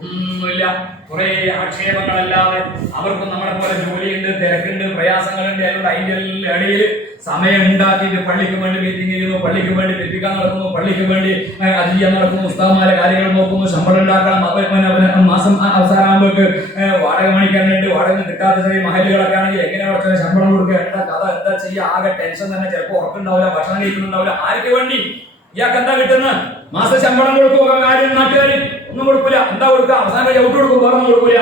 ഒന്നുമില്ല. കുറെ ആക്ഷേപങ്ങളല്ലാതെ. അവർക്കും നമ്മളെ പോലെ ജോലിയുണ്ട്, തിരക്കുണ്ട്, പ്രയാസങ്ങളുണ്ട്. അതിന്റെ ഇടയിൽ സമയം ഉണ്ടാക്കിയിട്ട് പള്ളിക്ക് വേണ്ടി മീറ്റിംഗ് ചെയ്യുന്നു, പള്ളിക്ക് വേണ്ടി തെറ്റിക്കാൻ നടക്കുന്നു, പള്ളിക്ക് വേണ്ടി അത് ചെയ്യാൻ നടക്കുന്നു, ഉസ്താദുമാരെ കാര്യങ്ങൾ നോക്കുന്നു, ശമ്പളം ഉണ്ടാക്കണം. മാസം അവസാനമാകുമ്പോഴേക്ക് വാടക മണിക്കാനുണ്ട്, വാടക കിട്ടാത്ത ചെറിയ മഹലുകളൊക്കെ ആണെങ്കിൽ എങ്ങനെ കുറച്ച് ശമ്പളം കൊടുക്കുക, എന്താ കഥ, എന്താ ചെയ്യുക, ആകെ ടെൻഷൻ തന്നെ. ചിലപ്പോൾ ഉറക്കുണ്ടാവില്ല, ഭക്ഷണം കഴിക്കുന്നുണ്ടാവില്ല. ആർക്ക് വേണ്ടി? ഇയാൾക്ക് എന്താ കിട്ടുന്നത്? മാസ ശമ്പളം കൊടുക്കുക, കാര്യം നാട്ടുകാർ ഒന്നും കൊടുക്കില്ല. എന്താ കൊടുക്കുക? അവസാനം ചവിട്ട് കൊടുക്കും, വേറെ ഒന്നും കൊടുക്കില്ല.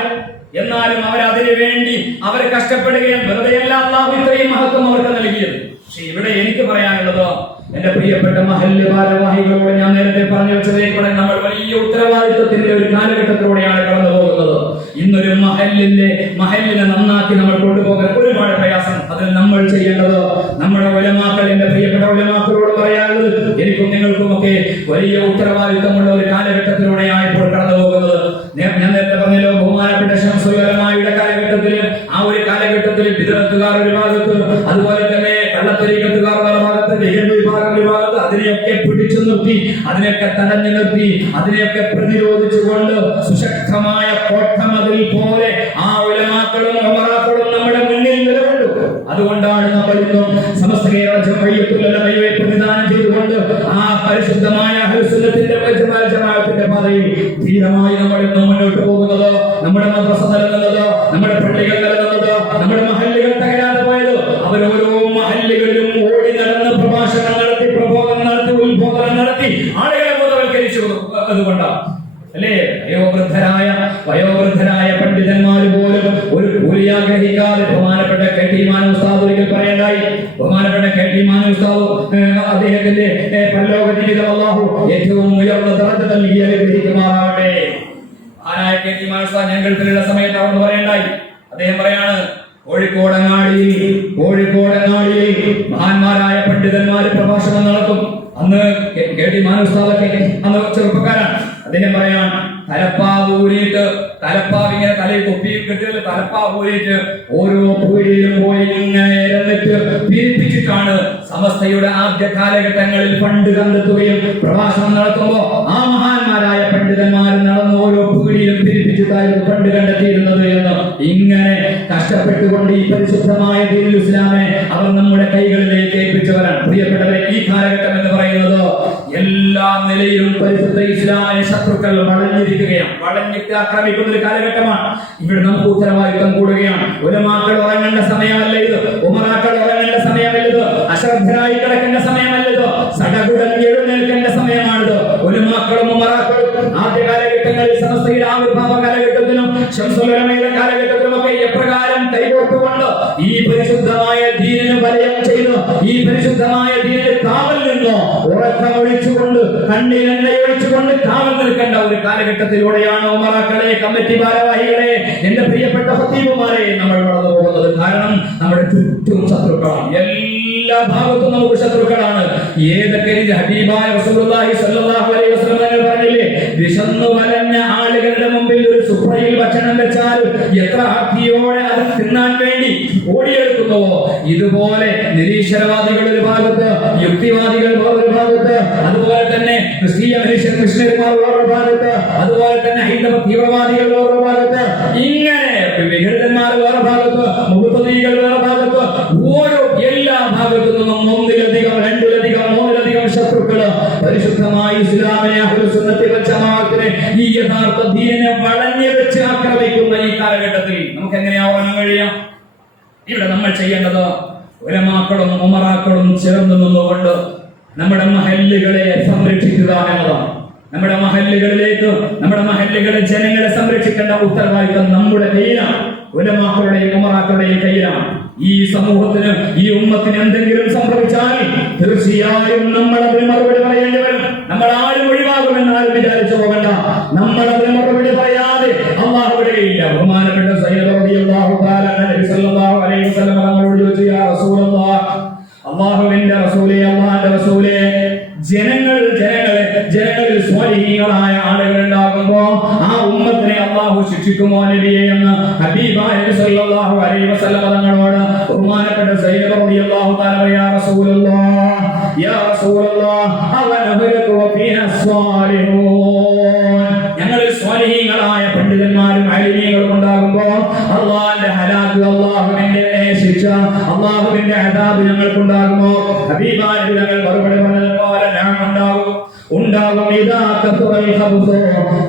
എന്നാലും അവരതിനു വേണ്ടി അവർ കഷ്ടപ്പെടുകയും വെറുതെയല്ല അല്ലാഹു ഇത്രയും മഹത്വം അവർക്ക് നൽകിയത്. പക്ഷെ ഇവിടെ എനിക്ക് പറയാനുള്ളത്, എന്റെ പ്രിയപ്പെട്ട മഹല്ല് ഭാരവാഹികളോട് ഞാൻ നേരത്തെ പറഞ്ഞു വെച്ചതേക്കൂടെ നമ്മൾ വലിയ ഉത്തരവാദിത്വത്തിന്റെ ഒരു കാലഘട്ടത്തിലൂടെയാണ് കടന്നു പോകുന്നത്. ഇന്നൊരു മഹല്ലിനെ നന്നാക്കി നമ്മൾ കൊണ്ടുപോകാൻ ഒരുപാട് പ്രയാസം. അതിൽ നമ്മൾ ചെയ്യേണ്ടത് നമ്മുടെ ഉലമാക്കൾ, എന്റെ പ്രിയപ്പെട്ട ഉലമാക്കളോട് പറയാനുള്ളത്, എനിക്കും നിങ്ങൾക്കും ഒക്കെ വലിയ ഉത്തരവാദിത്വമുള്ള ഒരു കാലഘട്ടത്തിലൂടെയാണ് ഇപ്പോൾ കടന്നു പോകുന്നത്. ഞാൻ നേരത്തെ പറഞ്ഞല്ലോ, ബഹുമാനപ്പെട്ട ശംസുൽ ഉലമായുടെ കാലഘട്ടത്തിൽ, ആ ഒരു കാലഘട്ടത്തിൽ ബിദ്അത്തുകാർ ഒരു ഭാഗത്ത്, അതുപോലെ തന്നെ കള്ളത്തരീഖത്തുകാർ ഭാഗത്ത്, വിഭാഗത്ത് അതിനെയൊക്കെ പിടിച്ചു നിർത്തി, അതിനെയൊക്കെ തടഞ്ഞു നിർത്തി, അതിനെയൊക്കെ പ്രതിരോധിച്ചുകൊണ്ട് സുശക്തമായ കോട്ടമതിൽ പോലെ ആ ഉലമാക്കളും ഉമറാക്കളും നമ്മുടെ മുന്നിൽ നിലകൊണ്ടു. അതുകൊണ്ടാണ് നമ്മൾ ഇന്നും സമസ്ത കേരള ജംഇയ്യത്തുൽ ഉലമയെ പ്രതിദാനം ചെയ്തുകൊണ്ട് ആ പരിശുദ്ധമായ അഹ്ലുസ് സുന്നത്തിന്റെ ജമാഅത്തിന്റെ പാതയിൽ ധീരമായി നമ്മൾ ഇന്നും മുന്നോട്ട് പോകുന്നത്. നമ്മുടെ മദ്രസ നിലനിന്നത്, നമ്മുടെ പള്ളികൾ നിലനിന്നത്, നമ്മുടെ മഹല്ലുകൾ തകരാതെ പോയത്, അവരോരോ മഹല്ലുകളിലും ഓടി നടന്ന് പ്രഭാഷണം നടത്തി, പ്രബോധനം നടത്തി, ഉത്ബോധനം നടത്തി ആളുകളെ ബോധവൽക്കരിച്ചു. അതുകൊണ്ടാണ് അല്ലേ വയോവൃദ്ധരായ പണ്ഡിതന്മാർ പോലും ഒരു കൂലി ആഗ്രഹിക്കാതെ, ബഹുമാനപ്പെട്ട കെ.ടി. മാനു ഉസ്താദ് ഒരിക്കൽ പറയണ്ടായി. ബഹുമാനപ്പെട്ട കെ.ടി. മാനു ഉസ്താദ് അദ്ദേഹത്തിന്റെ പരലോക ജീവിതം അല്ലാഹു ഏറ്റവും ഉയർന്ന ദറജ നൽകി അനുഗ്രഹിക്കുമാറാവട്ടെ. ആരായ കെ.ടി. മാനു ഉസ്താദ് ഞാൻ ഗൾഫിലുള്ള സമയത്ത് അവിടെ പറയണ്ടായി. അദ്ദേഹം പറയാണ്, കോഴിക്കോടങ്ങാടിയിൽ മഹാന്മാരായ പണ്ഡിതന്മാർ പ്രഭാഷണം നടത്തും. അന്ന് കെ.ടി. മാനു ഉസ്താദൊക്കെ അന്ന് ചെറുപ്പക്കാരാണ്. അദ്ദേഹം പറയാൻ, തലപ്പാവിങ്ങനെ തലയിൽ തൊപ്പി കെട്ടിയ തലപ്പാവൂരിട്ട് ഓരോ പൂരിയിലും പോയി ഇങ്ങനെ ഇരന്നിട്ട് പിരിപ്പിച്ചിട്ടാണ് സമസ്തയുടെ ആദ്യ കാലഘട്ടങ്ങളിൽ ഫണ്ട് കണ്ടെത്തുകയും പ്രഭാഷണം നടത്തുമ്പോൾ ആ മഹാന്മാരായ പണ്ഡിതന്മാർ നടന്ന് ഓരോ പൂരിയിലും പിരിപ്പിച്ചിട്ടായിരുന്നു ഫണ്ട് കണ്ടെത്തിയിരുന്നത് എന്ന്. ഇങ്ങനെ കഷ്ടപ്പെട്ടുകൊണ്ട് ഈ പരിശുദ്ധമായ ദീനുൽ ഇസ്ലാമെ അവർ നമ്മുടെ കൈകളിലേക്ക് ഏൽപ്പിച്ചവരാണ്. പ്രിയപ്പെട്ടവരെ, ഈ കാലഘട്ടം എന്ന് പറയുന്നത് എല്ലാ നിലയിലും പരിശുദ്ധ ഇസ്ലാമിനെ ശത്രുക്കൾ വളഞ്ഞിട്ട് ആക്രമിക്കുന്ന ഒരു കാലഘട്ടമാണ്. ഇവിടെ നമുക്ക് ഉത്തരവാദിത്വം കൂടുകയാണ്. ഉലമാക്കൾ ഉറങ്ങേണ്ട സമയമല്ല ഇത്, ഉമറാക്കൾ ഉറങ്ങേണ്ട സമയമല്ല ഇത്, അശ്രദ്ധരായി കിടക്കേണ്ട സമയമല്ല ഇത്, സടകുടൻ എഴുന്നേൽക്കേണ്ട സമയമാണിത്. ഉലമാക്കളും ഉമറാക്കളും ആദ്യ കാലഘട്ടങ്ങളിൽ സമസ്തയുടെ ആവിർഭാവ കാലഘട്ടത്തിലും ശംസുൽ ഉലമയുടെ കാലഘട്ടത്തിലും ഒക്കെ എപ്രകാരം കൈകോർത്തുകൊണ്ട് ഈ പരിശുദ്ധമായ ദീനിന് വലയം ചെയ്ത്, ഈ പരിശുദ്ധമായ ദീനിന് കാവൽ നിന്നോ ഉറക്കമൊഴിച്ചുകൊണ്ട്, കണ്ണിനെണ്ണയൊഴിച്ചുകൊണ്ട് കാവൽ നിൽക്കേണ്ട ഒരു കാലഘട്ടത്തിലൂടെയാണ് ഉമറാക്കളെ, കമ്മിറ്റി ഭാരവാഹികളെ, എന്റെ പ്രിയപ്പെട്ട ഖത്തീബുമാരെ നമ്മൾ കടന്നു പോകുന്നത്. കാരണം നമ്മുടെ ചുറ്റും ശത്രുക്കളാണ്, എല്ലാ ഭാഗത്തും നമുക്ക് ശത്രുക്കളാണ്. ഏതൊക്കെ ഹബീബായ റസൂലുള്ളാഹി സ്വല്ലല്ലാഹു അലൈഹി വസല്ലം പറഞ്ഞില്ലേ, വിശന്നു വലഞ്ഞ ആളുകളുടെ മുമ്പിൽ ഒരു സുഫയിൽ ഭക്ഷണം വെച്ചാൽ എത്ര ആർത്തിയോടെ അത് തിന്നാൻ വേണ്ടി ഓടിയെടുക്കുന്നുവോ, ഇതുപോലെ നിരീശ്വരവാദികൾ ഒരു ഭാഗത്ത്, യുക്തിവാദികൾ ഒരു ഭാഗത്ത്, അതുപോലെ തന്നെ ക്രിസ്തീയ മിഷണറിമാർ ഒരു ഭാഗത്ത്, അതുപോലെ തന്നെ ഹൈന്ദവ തീവ്രവാദികൾ ഒരു ഭാഗത്ത്, ഇങ്ങനെ വിഘടന്മാർ വേറെ ഭാഗത്ത്, മുഹത്തദീകൾ വേറെ ഭാഗത്ത്, ഓരോ എല്ലാ ഭാഗത്തു നിന്നും ഒന്നിലധികം, രണ്ടിലധികം, മൂന്നിലധികം ശത്രുക്കള് പരിശുദ്ധമായ ഇസ്ലാമിനെ, അഹ്ലുസ് സുന്നത്തി വൽ ജമാഅത്തിനെ, ഈ യഥാർത്ഥ ദീനിനെ വളഞ്ഞു വെച്ച് ആക്രമിക്കുന്ന ഈ കാലഘട്ടത്തിൽ നമുക്ക് എങ്ങനെയാ ഉറങ്ങാൻ കഴിയാം? ഇവിടെ നമ്മൾ ചെയ്യേണ്ടത് ഉലമാക്കളും ഉമറാക്കളും ചേർന്ന് നിന്നുകൊണ്ട് നമ്മുടെ മഹല്ലുകളെ സംരക്ഷിക്കുക എന്നതാണ്. നമ്മുടെ മഹല്ലുകളിലേക്ക്, നമ്മുടെ മഹല്ലുകളെ ജനങ്ങളെ സംരക്ഷിക്കേണ്ട ഉത്തരവാദിത്വം നമ്മുടെ കയ്യിലാണ്, ഉലമാക്കളുടെയും ഉമറാക്കളുടെയും കയ്യിലാണ്. ഈ സമൂഹത്തിന്, ഈ ഉമ്മത്തിന് എന്തെങ്കിലും സംഭവിച്ചാൽ തീർച്ചയായും നമ്മൾ അതിന് മറുപടി പറയേണ്ടി വരും. നമ്മൾ ആരും ഒഴിവാകുമെന്ന് ആരും വിചാരിച്ചു പോകണ്ട. നമ്മൾ അതിന് മറുപടി പറയാതെ അള്ളാഹു വിടുകയില്ല. ബഹുമാനപ്പെട്ട സയ്യിദ് റളിയല്ലാഹു തആല നബി സല്ലല്ലാഹു അലൈഹി വസല്ലം തങ്ങളോട് ചോദിച്ചു, യാ റസൂലല്ലാഹ്, അള്ളാഹുവിന്റെ റസൂലേ, അള്ളാഹുവിന്റെ റസൂലേ, ജനങ്ങളിൽ സ്വാലിഹീങ്ങളായ ആളുകൾ ഉണ്ടാകുമ്പോ ആ ഉമ്മത്തിനെ അള്ളാഹു ശിക്ഷിക്കുമോ നബിയെ എന്ന് ഹബീബായ നബി സല്ലല്ലാഹു അലൈഹി വസല്ലം തങ്ങളോട് ബഹുമാനപ്പെട്ട സയ്യിദ് റളിയല്ലാഹു തആല യാ റസൂലല്ലാഹ്, യാ റസൂലല്ലാഹ്, അവനഹലകു ഫീനാ സ്വാലിഹൂൻ, ഞങ്ങളിൽ സ്വാലിഹീങ്ങളായ പണ്ഡിതന്മാരും അലിമീങ്ങളും ഉണ്ടാകുമ്പോ അള്ളാഹുവിന്റെ ഹലാക്ക്, അള്ളാഹുവിന്റെ ശിക്ഷ, അള്ളാഹുവിന്റെ അദാബ് ഞങ്ങൾക്കുണ്ടാകുമോ? ഹബീബായ നബി തങ്ങൾ മറുപടി പറഞ്ഞത് പോലെ ഉണ്ടാകും.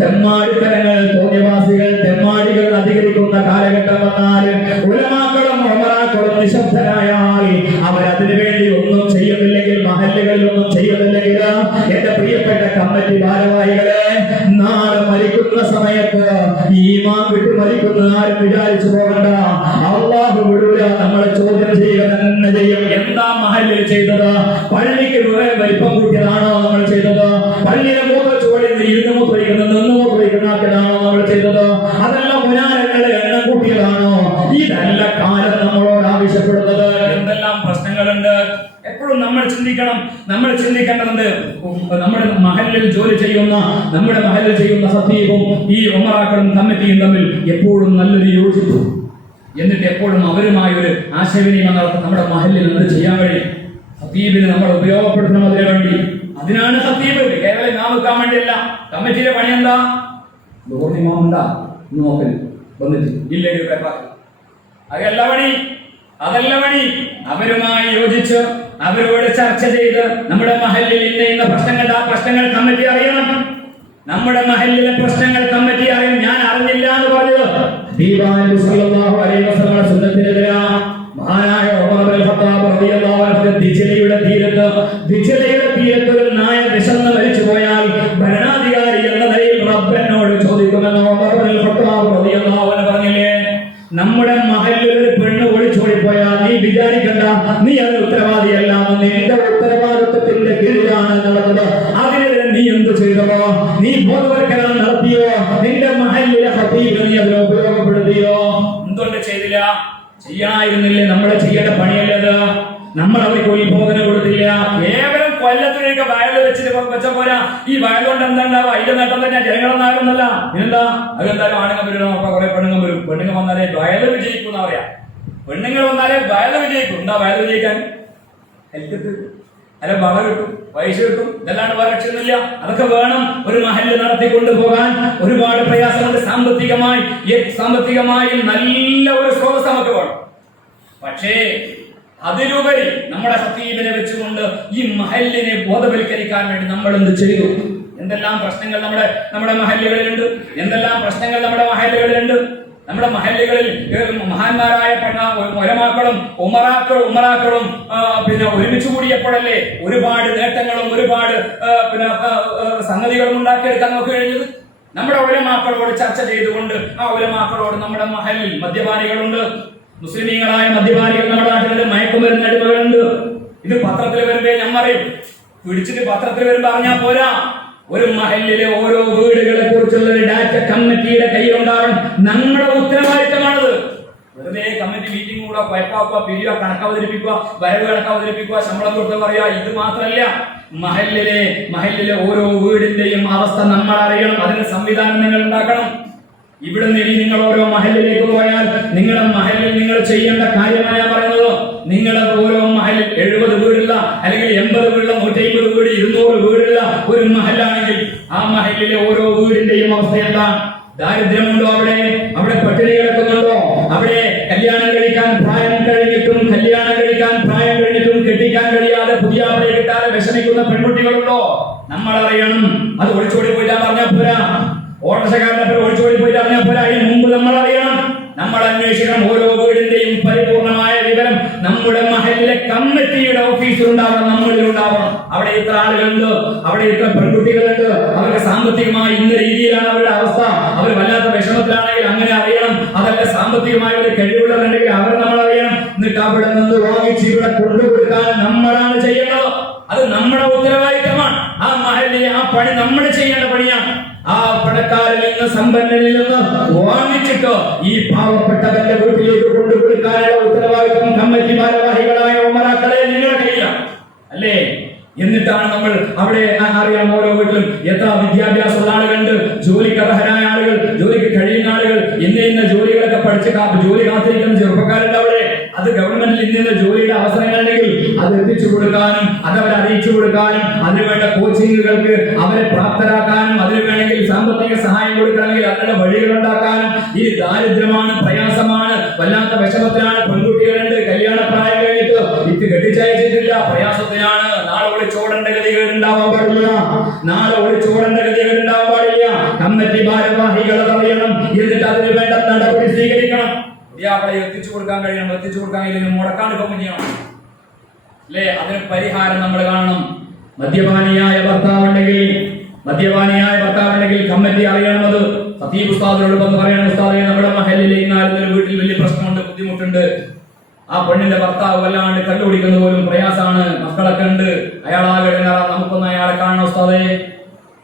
തെമ്മാടിത്തരങ്ങൾ, തോന്നിയവാസികൾ, തെമ്മാടികൾ അധികരിക്കുന്ന കാലഘട്ടം വന്നാൽ ഉലമാക്കളും ഉമറാക്കളും നിശബ്ദരായാൽ, അവരതിനു വേണ്ടി ഒന്നും ചെയ്യുന്നില്ലെങ്കിൽ, മഹല്ലുകളിൽ ഒന്നും ചെയ്യുന്നില്ലെങ്കിൽ, എന്റെ പ്രിയപ്പെട്ട കമ്മിറ്റി ഭാരവാഹികളെ, നാളെ മരിക്കുന്ന സമയത്ത് ഈമാൻ വിട്ട് മരിക്കുന്ന ആരും വിചാരിച്ചു പോകണ്ട. അള്ളാഹു വിടൂല, നമ്മളെ ചോദ്യം ചെയ്യുക തന്നെ ചെയ്യും. എന്താ മഹല്ലിൽ ചെയ്തത്? പള്ളിക്ക് വലിപ്പം കൂട്ടിയതാണോ നമ്മൾ ചെയ്തത്? പള്ളിയിലെ മൂത്രച്ചുവടിൽ ഇരുന്ന് മൂത്രയിക്കുന്ന, നിന്ന് മൂത്രയിക്കുന്നതാണോ നമ്മൾ ചെയ്തത്? അതല്ല പുനാരങ്ങളെ എണ്ണം കൂട്ടിയതാണോ? ഇതല്ല കാലം നമ്മളോട് ആവശ്യപ്പെടുന്നത്. എന്തെല്ലാം പ്രശ്നങ്ങളുണ്ട്. എപ്പോഴും നമ്മൾ ചിന്തിക്കണം. നമ്മൾ ചിന്തിക്കേണ്ടത് നമ്മുടെ മഹല്ലിൽ ജോലി ചെയ്യുന്ന, നമ്മുടെ മഹല്ലിൽ ചെയ്യുന്ന ഖതീബും ഈ ഉമറാക്കളും കമ്മിറ്റിയും തമ്മിൽ എപ്പോഴും നല്ലൊരു യോജിപ്പ്, എന്നിട്ട് എപ്പോഴും അവരുമായി ഒരു ആശയവിനിമയം നടത്താൻ നമ്മുടെ മഹല്ലിൽ എന്ത് ചെയ്യാൻ കഴിയും? ഖതീബിന് നമ്മൾ ഉപയോഗപ്പെടുത്തണം അതിനു വേണ്ടി. അതിനാണ് ഖതീബ്. കേവലം ഇമാം വെക്കാൻ വേണ്ടിയല്ല. കമ്മിറ്റിയുടെ പണി എന്താ? ഇമാമുണ്ടാ നോക്കൽ വന്നിട്ട് ഇല്ലെങ്കിൽ പേപ്പർ, അതല്ല പണി, അതല്ല പണി. അവരുമായി യോജിച്ച്, അവരോട് ചർച്ച ചെയ്ത്, നമ്മുടെ മഹല്ലിൽ ഇന്ന പ്രശ്നങ്ങൾ, ആ പ്രശ്നങ്ങൾ കമ്മിറ്റി അറിയണം. നമ്മുടെ മഹല്ലിലെ പ്രശ്നങ്ങൾ കമ്മിറ്റി അറിയും. ഞാൻ അറിഞ്ഞില്ല എന്ന് പറഞ്ഞത് ഹബീബായ സല്ലല്ലാഹു അലൈഹി വസല്ലം സുന്നത്തിനെതിരാ മഹാനായ ഉമർ ഇബ്നുൽ ഖത്താബ് റളിയല്ലാഹു അൻഹു ദിജലയുടെ തീരത്ത് ഒരു നായ വിശന്ന് മരിച്ചു പോയാൽ ഭരണാധികാരി എന്ന നിലയിൽ റബ്ബിനോട് ചോദിക്കുമെന്ന് ഉമർ ഇബ്നുൽ ഖത്താബ് റളിയല്ലാഹു അൻഹു പറഞ്ഞില്ലേ? നമ്മുടെ മഹല്ലിൽ ഒരു പെണ്ണ് ഒളിച്ചോടിപ്പോയാൽ നീ വിചാരിക്കണ്ട, നീ അത് ഉത്തരവാദിയല്ല, നിന്റെ ഉത്തരവാദിത്വത്തിന്റെ കീഴിലാണ് നടന്നത്. അതിനെതിരെ നീ എന്ത് ചെയ്തോ? നീ ബോധവൽക്കരണം നടത്തിയോ? നിന്റെ മഹല്ലിലെ ഖതീബ് നീ അതിനെ ഉപയോഗപ്പെടുത്തിയോ? എന്തുകൊണ്ട് ചെയ്തില്ല? ചെയ്യായിരുന്നില്ലേ? നമ്മളെ ചെയ്യേണ്ട പണിയല്ലത്. നമ്മൾ അവർക്ക് ഉത്ബോധനം കൊടുത്തില്ല. കേവലം കൊല്ലത്തിലേക്ക് വയൽ വെച്ചിട്ട് വെച്ച പോരാ. ഈ വയൽ കൊണ്ട് എന്താണ്ടാവുക? അതിന്റെ നേട്ടം തന്നെ ജനങ്ങളൊന്നും ആയിരുന്നല്ല. പിന്നെന്താ? അതെന്തായാലും ആണുങ്ങൾ വരും, അപ്പൊ കുറെ പെണ്ണുങ്ങൾ വരും. പെണ്ണുങ്ങൾ വന്നാലേ വയൽ വിജയിക്കും എന്നാ പറയാ. പെണ്ണുങ്ങൾ വന്നാലേ വയൽ വിജയിക്കും. എന്താ വയൽ വിജയിക്കാൻ? ഹെൽത്ത് അല്ല, വള കിട്ടും, പൈസ കിട്ടും, ഇതല്ലാണ്ട് വേറെ ലക്ഷ്യമൊന്നുമില്ല. അതൊക്കെ വേണം. ഒരു മഹല്ല് നടത്തിക്കൊണ്ടു പോകാൻ ഒരുപാട് പ്രയാസമുണ്ട്. സാമ്പത്തികമായി നല്ല ഒരു സ്രോതസ് നമുക്ക് വേണം. പക്ഷേ അതിലുപരി നമ്മുടെ ഖതീബിനെ വെച്ചുകൊണ്ട് ഈ മഹല്ലിനെ ബോധവൽക്കരിക്കാൻ വേണ്ടി നമ്മൾ എന്ത് ചെയ്തു? എന്തെല്ലാം പ്രശ്നങ്ങൾ നമ്മുടെ മഹല്ലുകളിലുണ്ട്. എന്തെല്ലാം പ്രശ്നങ്ങൾ നമ്മുടെ മഹല്ലുകളിലുണ്ട്. നമ്മുടെ മഹല്ലുകളിൽ മഹാന്മാരായ ഉലമാക്കളും ഉമറാക്കളും പിന്നെ ഒരുമിച്ച് കൂടിയപ്പോഴല്ലേ ഒരുപാട് നേട്ടങ്ങളും ഒരുപാട് സംഗതികളും ഉണ്ടാക്കിയെടുക്കാൻ നമുക്ക് കഴിഞ്ഞത്. നമ്മുടെ ഉലമാക്കളോട് ചർച്ച ചെയ്തുകൊണ്ട്, ആ ഉലമാക്കളോട് നമ്മുടെ മഹല്ലിൽ മദ്യപാനികളുണ്ട്, മുസ്ലിമീങ്ങളായ മദ്യപാനികൾ നമ്മുടെ നാട്ടിലുണ്ട്, മയക്കുമരുന്ന് അടിമകളുണ്ട്. ഇത് പത്രത്തിൽ വരുമ്പേ ഞാൻ പറയും, പിടിച്ചിട്ട് പത്രത്തിൽ വരുമ്പോ അറിഞ്ഞാൽ പോരാ. ഒരു മഹല്ലിലെ ഓരോ വീടുകളെ കുറിച്ചുള്ള ഒരു ഡാറ്റ കമ്മിറ്റിയുടെ കയ്യിലുണ്ടാവണം. നമ്മുടെ ഉത്തരവാദിത്തമാണത്. വെറുതെ കമ്മിറ്റി മീറ്റിംഗ് കൂടെ പയപ്പാക്കുക, പിരിയുക, കണക്ക് അവതരിപ്പിക്കുക, വരവ് കണക്ക് അവതരിപ്പിക്കുക, ശമ്പളം കൊടുത്ത് പറയുക, ഇത് മാത്രമല്ല. മഹല്ലിലെ ഓരോ വീടിന്റെയും അവസ്ഥ നമ്മൾ അറിയണം. അതിന് സംവിധാനം നിങ്ങൾ ഉണ്ടാക്കണം. ഇവിടുന്ന് ഇനി നിങ്ങൾ ഓരോ മഹല്ലിലേക്ക് പോയാൽ നിങ്ങളുടെ മഹല്ലിൽ നിങ്ങൾ ചെയ്യേണ്ട കാര്യമായ പറയുന്നത്, നിങ്ങളുടെ ഓരോ മഹല്ലിൽ 70 വീടുള്ള അല്ലെങ്കിൽ 80 വീടുള്ള 150 വീട് 200 വീടുള്ള ഒരു മഹല്ലാണെങ്കിൽ ആ മഹല്ലിലെ ഓരോ വീടിന്റെയും അവസ്ഥ എന്താണ്? ദാരിദ്ര്യമുണ്ടോ? അവിടെ പട്ടിണി കിടക്കുന്നുണ്ടോ? അവിടെ കല്യാണം കഴിക്കാൻ പ്രായം കഴിഞ്ഞിട്ടും കെട്ടിക്കാൻ കഴിയാതെ പുതിയാപ്പിളെ കിട്ടാതെ വിഷമിക്കുന്ന പെൺകുട്ടികളുണ്ടോ? നമ്മൾ അറിയണം. അത് ഒളിച്ചോടി പോയിട്ടാ പറഞ്ഞാൽ പോരാ. ഓട്ടോറിക്ഷക്കാരനെ ഒളിച്ചോടി പോയിട്ട് അറിഞ്ഞാൽ പോരാ. അതിന് മുമ്പ് നമ്മൾ അറിയണം. നമ്മൾ അന്വേഷിക്കണം. ഓരോ വീടിന്റെയും പരിപൂർണമായ വിവരം നമ്മൾ നമ്മുടെ മഹലിലെ കമ്മിറ്റിയുടെ ഓഫീസിൽ ഉണ്ടാവണം, നമ്മളിൽ ഉണ്ടാവണം. അവിടെ ഇത്ര ആളുകളുണ്ട്, അവിടെ ഇത്ര പെൺകുട്ടികളുണ്ട്, അവർക്ക് സാമ്പത്തികമായി ഇന്ന രീതിയിലാണ് അവരുടെ അവസ്ഥ, അവർ വല്ലാത്ത വിഷമത്തിലാണെങ്കിൽ അങ്ങനെ അറിയണം. അതല്ല സാമ്പത്തികമായി ഒരു കഴിവുള്ളവരുണ്ടെങ്കിൽ അവർ നമ്മൾ അറിയണം. എന്നിട്ട് അവിടെ നിന്ന് വാങ്ങിച്ച് ഇവിടെ കൊണ്ടുകൊടുക്കാൻ നമ്മളാണ് ചെയ്യേണ്ടത്. അത് നമ്മുടെ ഉത്തരവാദിത്തമാണ്. ആ മഹലിലെ ആ പണി നമ്മൾ ചെയ്യേണ്ട പണിയാണ്. ആ പണക്കാരിൽ നിന്ന് സമ്പന്നനിൽ നിന്ന് വാങ്ങിച്ചിട്ട് ഈ പാവപ്പെട്ടവന്റെ വീട്ടിലേക്ക് കൊണ്ടുകൊടുക്കാനുള്ള ഉത്തരവാദിത്വം കമ്മിറ്റി ഭാരവാഹികളായ ഉമറാക്കളെ നിങ്ങളുടെ കയ്യിലാണ്, അല്ലേ? എന്നിട്ടാണ് നമ്മൾ അവിടെ അറിയാം, ഓരോ വീട്ടിലും എത്ര വിദ്യാഭ്യാസമുള്ള ആളുകളുണ്ട്, ജോലിക്ക് അർഹരായ ആളുകൾ, ജോലിക്ക് കഴിയുന്ന ആളുകൾ, ഇന്ന ജോലികളൊക്കെ പഠിച്ച് ജോലി കാത്തിരിക്കുന്ന ചെറുപ്പക്കാരുണ്ട് അവിടെ. അത് ഗവൺമെന്റിൽ ഇന്ന ജോലിയുടെ അവസരങ്ങളുണ്ടെങ്കിൽ അത് എത്തിച്ചു കൊടുക്കാനും അതവരെ അറിയിച്ചു കൊടുക്കാനും അതിന് വേണ്ട കോച്ചിങ്ങുകൾക്ക് അവരെ പ്രാപ്തരാക്കാനും അതിന് വേണമെങ്കിൽ സാമ്പത്തിക സഹായം കൊടുക്കണമെങ്കിൽ അതിനുള്ള വഴികൾ ഉണ്ടാക്കാനും. ഈ ദാരിദ്ര്യമാണ്, പ്രയാസമാണ്, വല്ലാത്ത വിഷമത്തിലാണ്, പെൺകുട്ടികളുണ്ട്, കല്യാണ പ്രായം കഴിഞ്ഞിട്ട് ഇത് കെട്ടിച്ചയച്ചിട്ടില്ല, പ്രയാസത്തിലാണ്. നാളെ ഒളിച്ചോടേണ്ട ഗതികൾ ഉണ്ടാവാൻ പാടില്ല, നാളെ ഒളിച്ചോടേണ്ട ഗതികൾ ഉണ്ടാവാൻ പാടില്ല. കമ്മിറ്റി ഭാരവാഹികൾ അറിയണം, എന്നിട്ട് അതിന് വേണ്ട നടപടി സ്വീകരിക്കണം. അവിടെ എത്തിച്ചു കൊടുക്കാൻ കഴിയണം, എത്തിച്ചു കൊടുക്കാൻ കഴിയില്ലെങ്കിൽ മുടക്കാണ് കമ്പനി ചെയ്യണം, അല്ലേ? അതിന് പരിഹാരം നമ്മൾ കാണണം. മദ്യപാനിയായ ഭർത്താവുണ്ടെങ്കിൽ കമ്മിറ്റി അറിയണം. അത് ഖതീബ് ഉസ്താദിനോട് വന്ന് പറയണം, ഉസ്താദേ നമ്മുടെ മഹലിലെ ഇന്നാരുടെ വീട്ടിൽ വലിയ പ്രശ്നമുണ്ട്, ബുദ്ധിമുട്ടുണ്ട്, ആ പെണ്ണിന്റെ ഭർത്താവ് വല്ലാണ്ട് കണ്ടുപിടിക്കുന്ന പോലും പ്രയാസാണ്, മക്കളൊക്കെ ഉണ്ട്, അയാളാകെ നമുക്കൊന്ന് അയാളെ കാണണം ഉസ്താദേ.